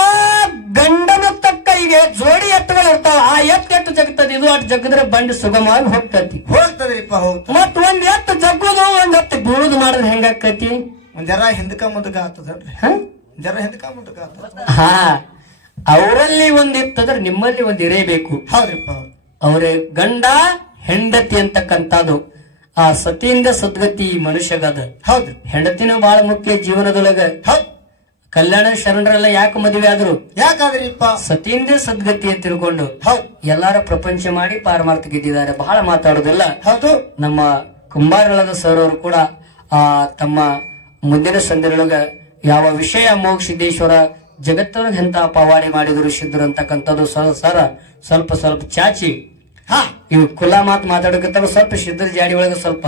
ಗಂಡನ ತಕ್ಕ ಈಗ ಜೋಡಿ ಎತ್ತುಗಳು ಇರ್ತಾವ. ಆ ಎತ್ತ ಎತ್ತು ಜಗತ್ತದ ಇದು ಅಟ್ ಜಗದ್ರೆ ಬಂಡಿ ಸುಗಮವಾಗಿ ಹೋಗ್ತತಿ ಹೋಗ್ತದ್ರಿಪ್ಪ ಹೋಗ್ತ ಮತ್ ಒಂದ್ ಎತ್ತು ಜಗ್ಗುದು ಒಂದ್ ಎತ್ತು ಬೀಳುದು ಮಾಡಿದ್ರೆ ಹೆಂಗಾಕತಿ ಒಂದ್ ಜರ ಹಿಂದಕ ಮುಂದಕ ಆಗ್ತದಲ್ರಿ ಹ? ಜರ ಹಿಂದಕ ಮುಂದಕ ಆಗ್ತದ. ಹಾ ಅವರಲ್ಲಿ ಒಂದ್ ಇತ್ತಂದ್ರೆ ನಿಮ್ಮಲ್ಲಿ ಒಂದ್ ಇರೇಬೇಕು ಹೌದ್ರಿಪ್ಪ ಅವ್ರ ಗಂಡ ಹೆಂಡತಿ ಅಂತಕ್ಕಂಥದ್ದು. ಆ ಸತಿಯಿಂದ ಸದ್ಗತಿ ಈ ಮನುಷ್ಯಗದ. ಹೌದು ಹೆಂಡತಿನೂ ಬಹಳ ಮುಖ್ಯ ಜೀವನದೊಳಗ. ಹೌದ್. ಕಲ್ಯಾಣ ಶರಣರೆಲ್ಲ ಯಾಕೆ ಮದುವೆ ಆದ್ರು? ಯಾಕಾದ್ರಿಪ್ಪ? ಸತಿಯಿಂದ ಸದ್ಗತಿ ಅಂತ ತಿಳ್ಕೊಂಡು ಹೌದು. ಎಲ್ಲಾರ ಪ್ರಪಂಚ ಮಾಡಿ ಪಾರಮಾರ್ಥ ಗೆದ್ದಿದ್ದಾರೆ ಬಹಳ ಮಾತಾಡೋದಿಲ್ಲ. ಹೌದು. ನಮ್ಮ ಕುಂಬಾರಳದ ಸರ್ ಅವರು ಕೂಡ ಆ ತಮ್ಮ ಮುಂದಿನ ಸಂದಿರೊಳಗ ಯಾವ ವಿಷಯ ಮೋಕ್ಷ ಸಿದ್ದೇಶ್ವರ ಜಗತ್ತೊಳಗೆ ಎಂತ ಪವಾಡಿ ಮಾಡಿದ್ರು ಸಿದ್ಧರು ಅಂತಕ್ಕಂಥದ್ದು ಸರ ಸ್ವಲ್ಪ ಸ್ವಲ್ಪ ಚಾಚಿ. ಇವ್ ಕುಲ ಮಾತು ಮಾತಾಡಕತ್ತಾರ ಸ್ವಲ್ಪ ಸಿದ್ಧರ ಜಾಡಿ ಒಳಗ ಸ್ವಲ್ಪ.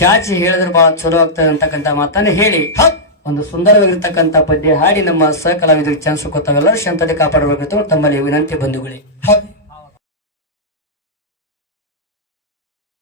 ಚಾಚ್ ಹೇಳಿದ್ರೆ ಬಹಳ ಚಲೋ ಆಗ್ತದೆ ಅಂತಕ್ಕಂಥ ಮಾತನ್ನ ಹೇಳಿ. ಒಂದು ಸುಂದರವಾಗಿರ್ತಕ್ಕಂತ ಪದ್ಯ ಹಾಡಿ ನಮ್ಮ ಸಹ ಕಲಾವಿದರಿಗೆ ಚಾನ್ಸ್ ಕೊತ್ತಾಗಲ್ಲ ಶಾಂತತೆ ಕಾಪಾಡಬೇಕು ತಮ್ಮಲ್ಲಿ ವಿನಂತಿ ಬಂಧುಗಳೇ.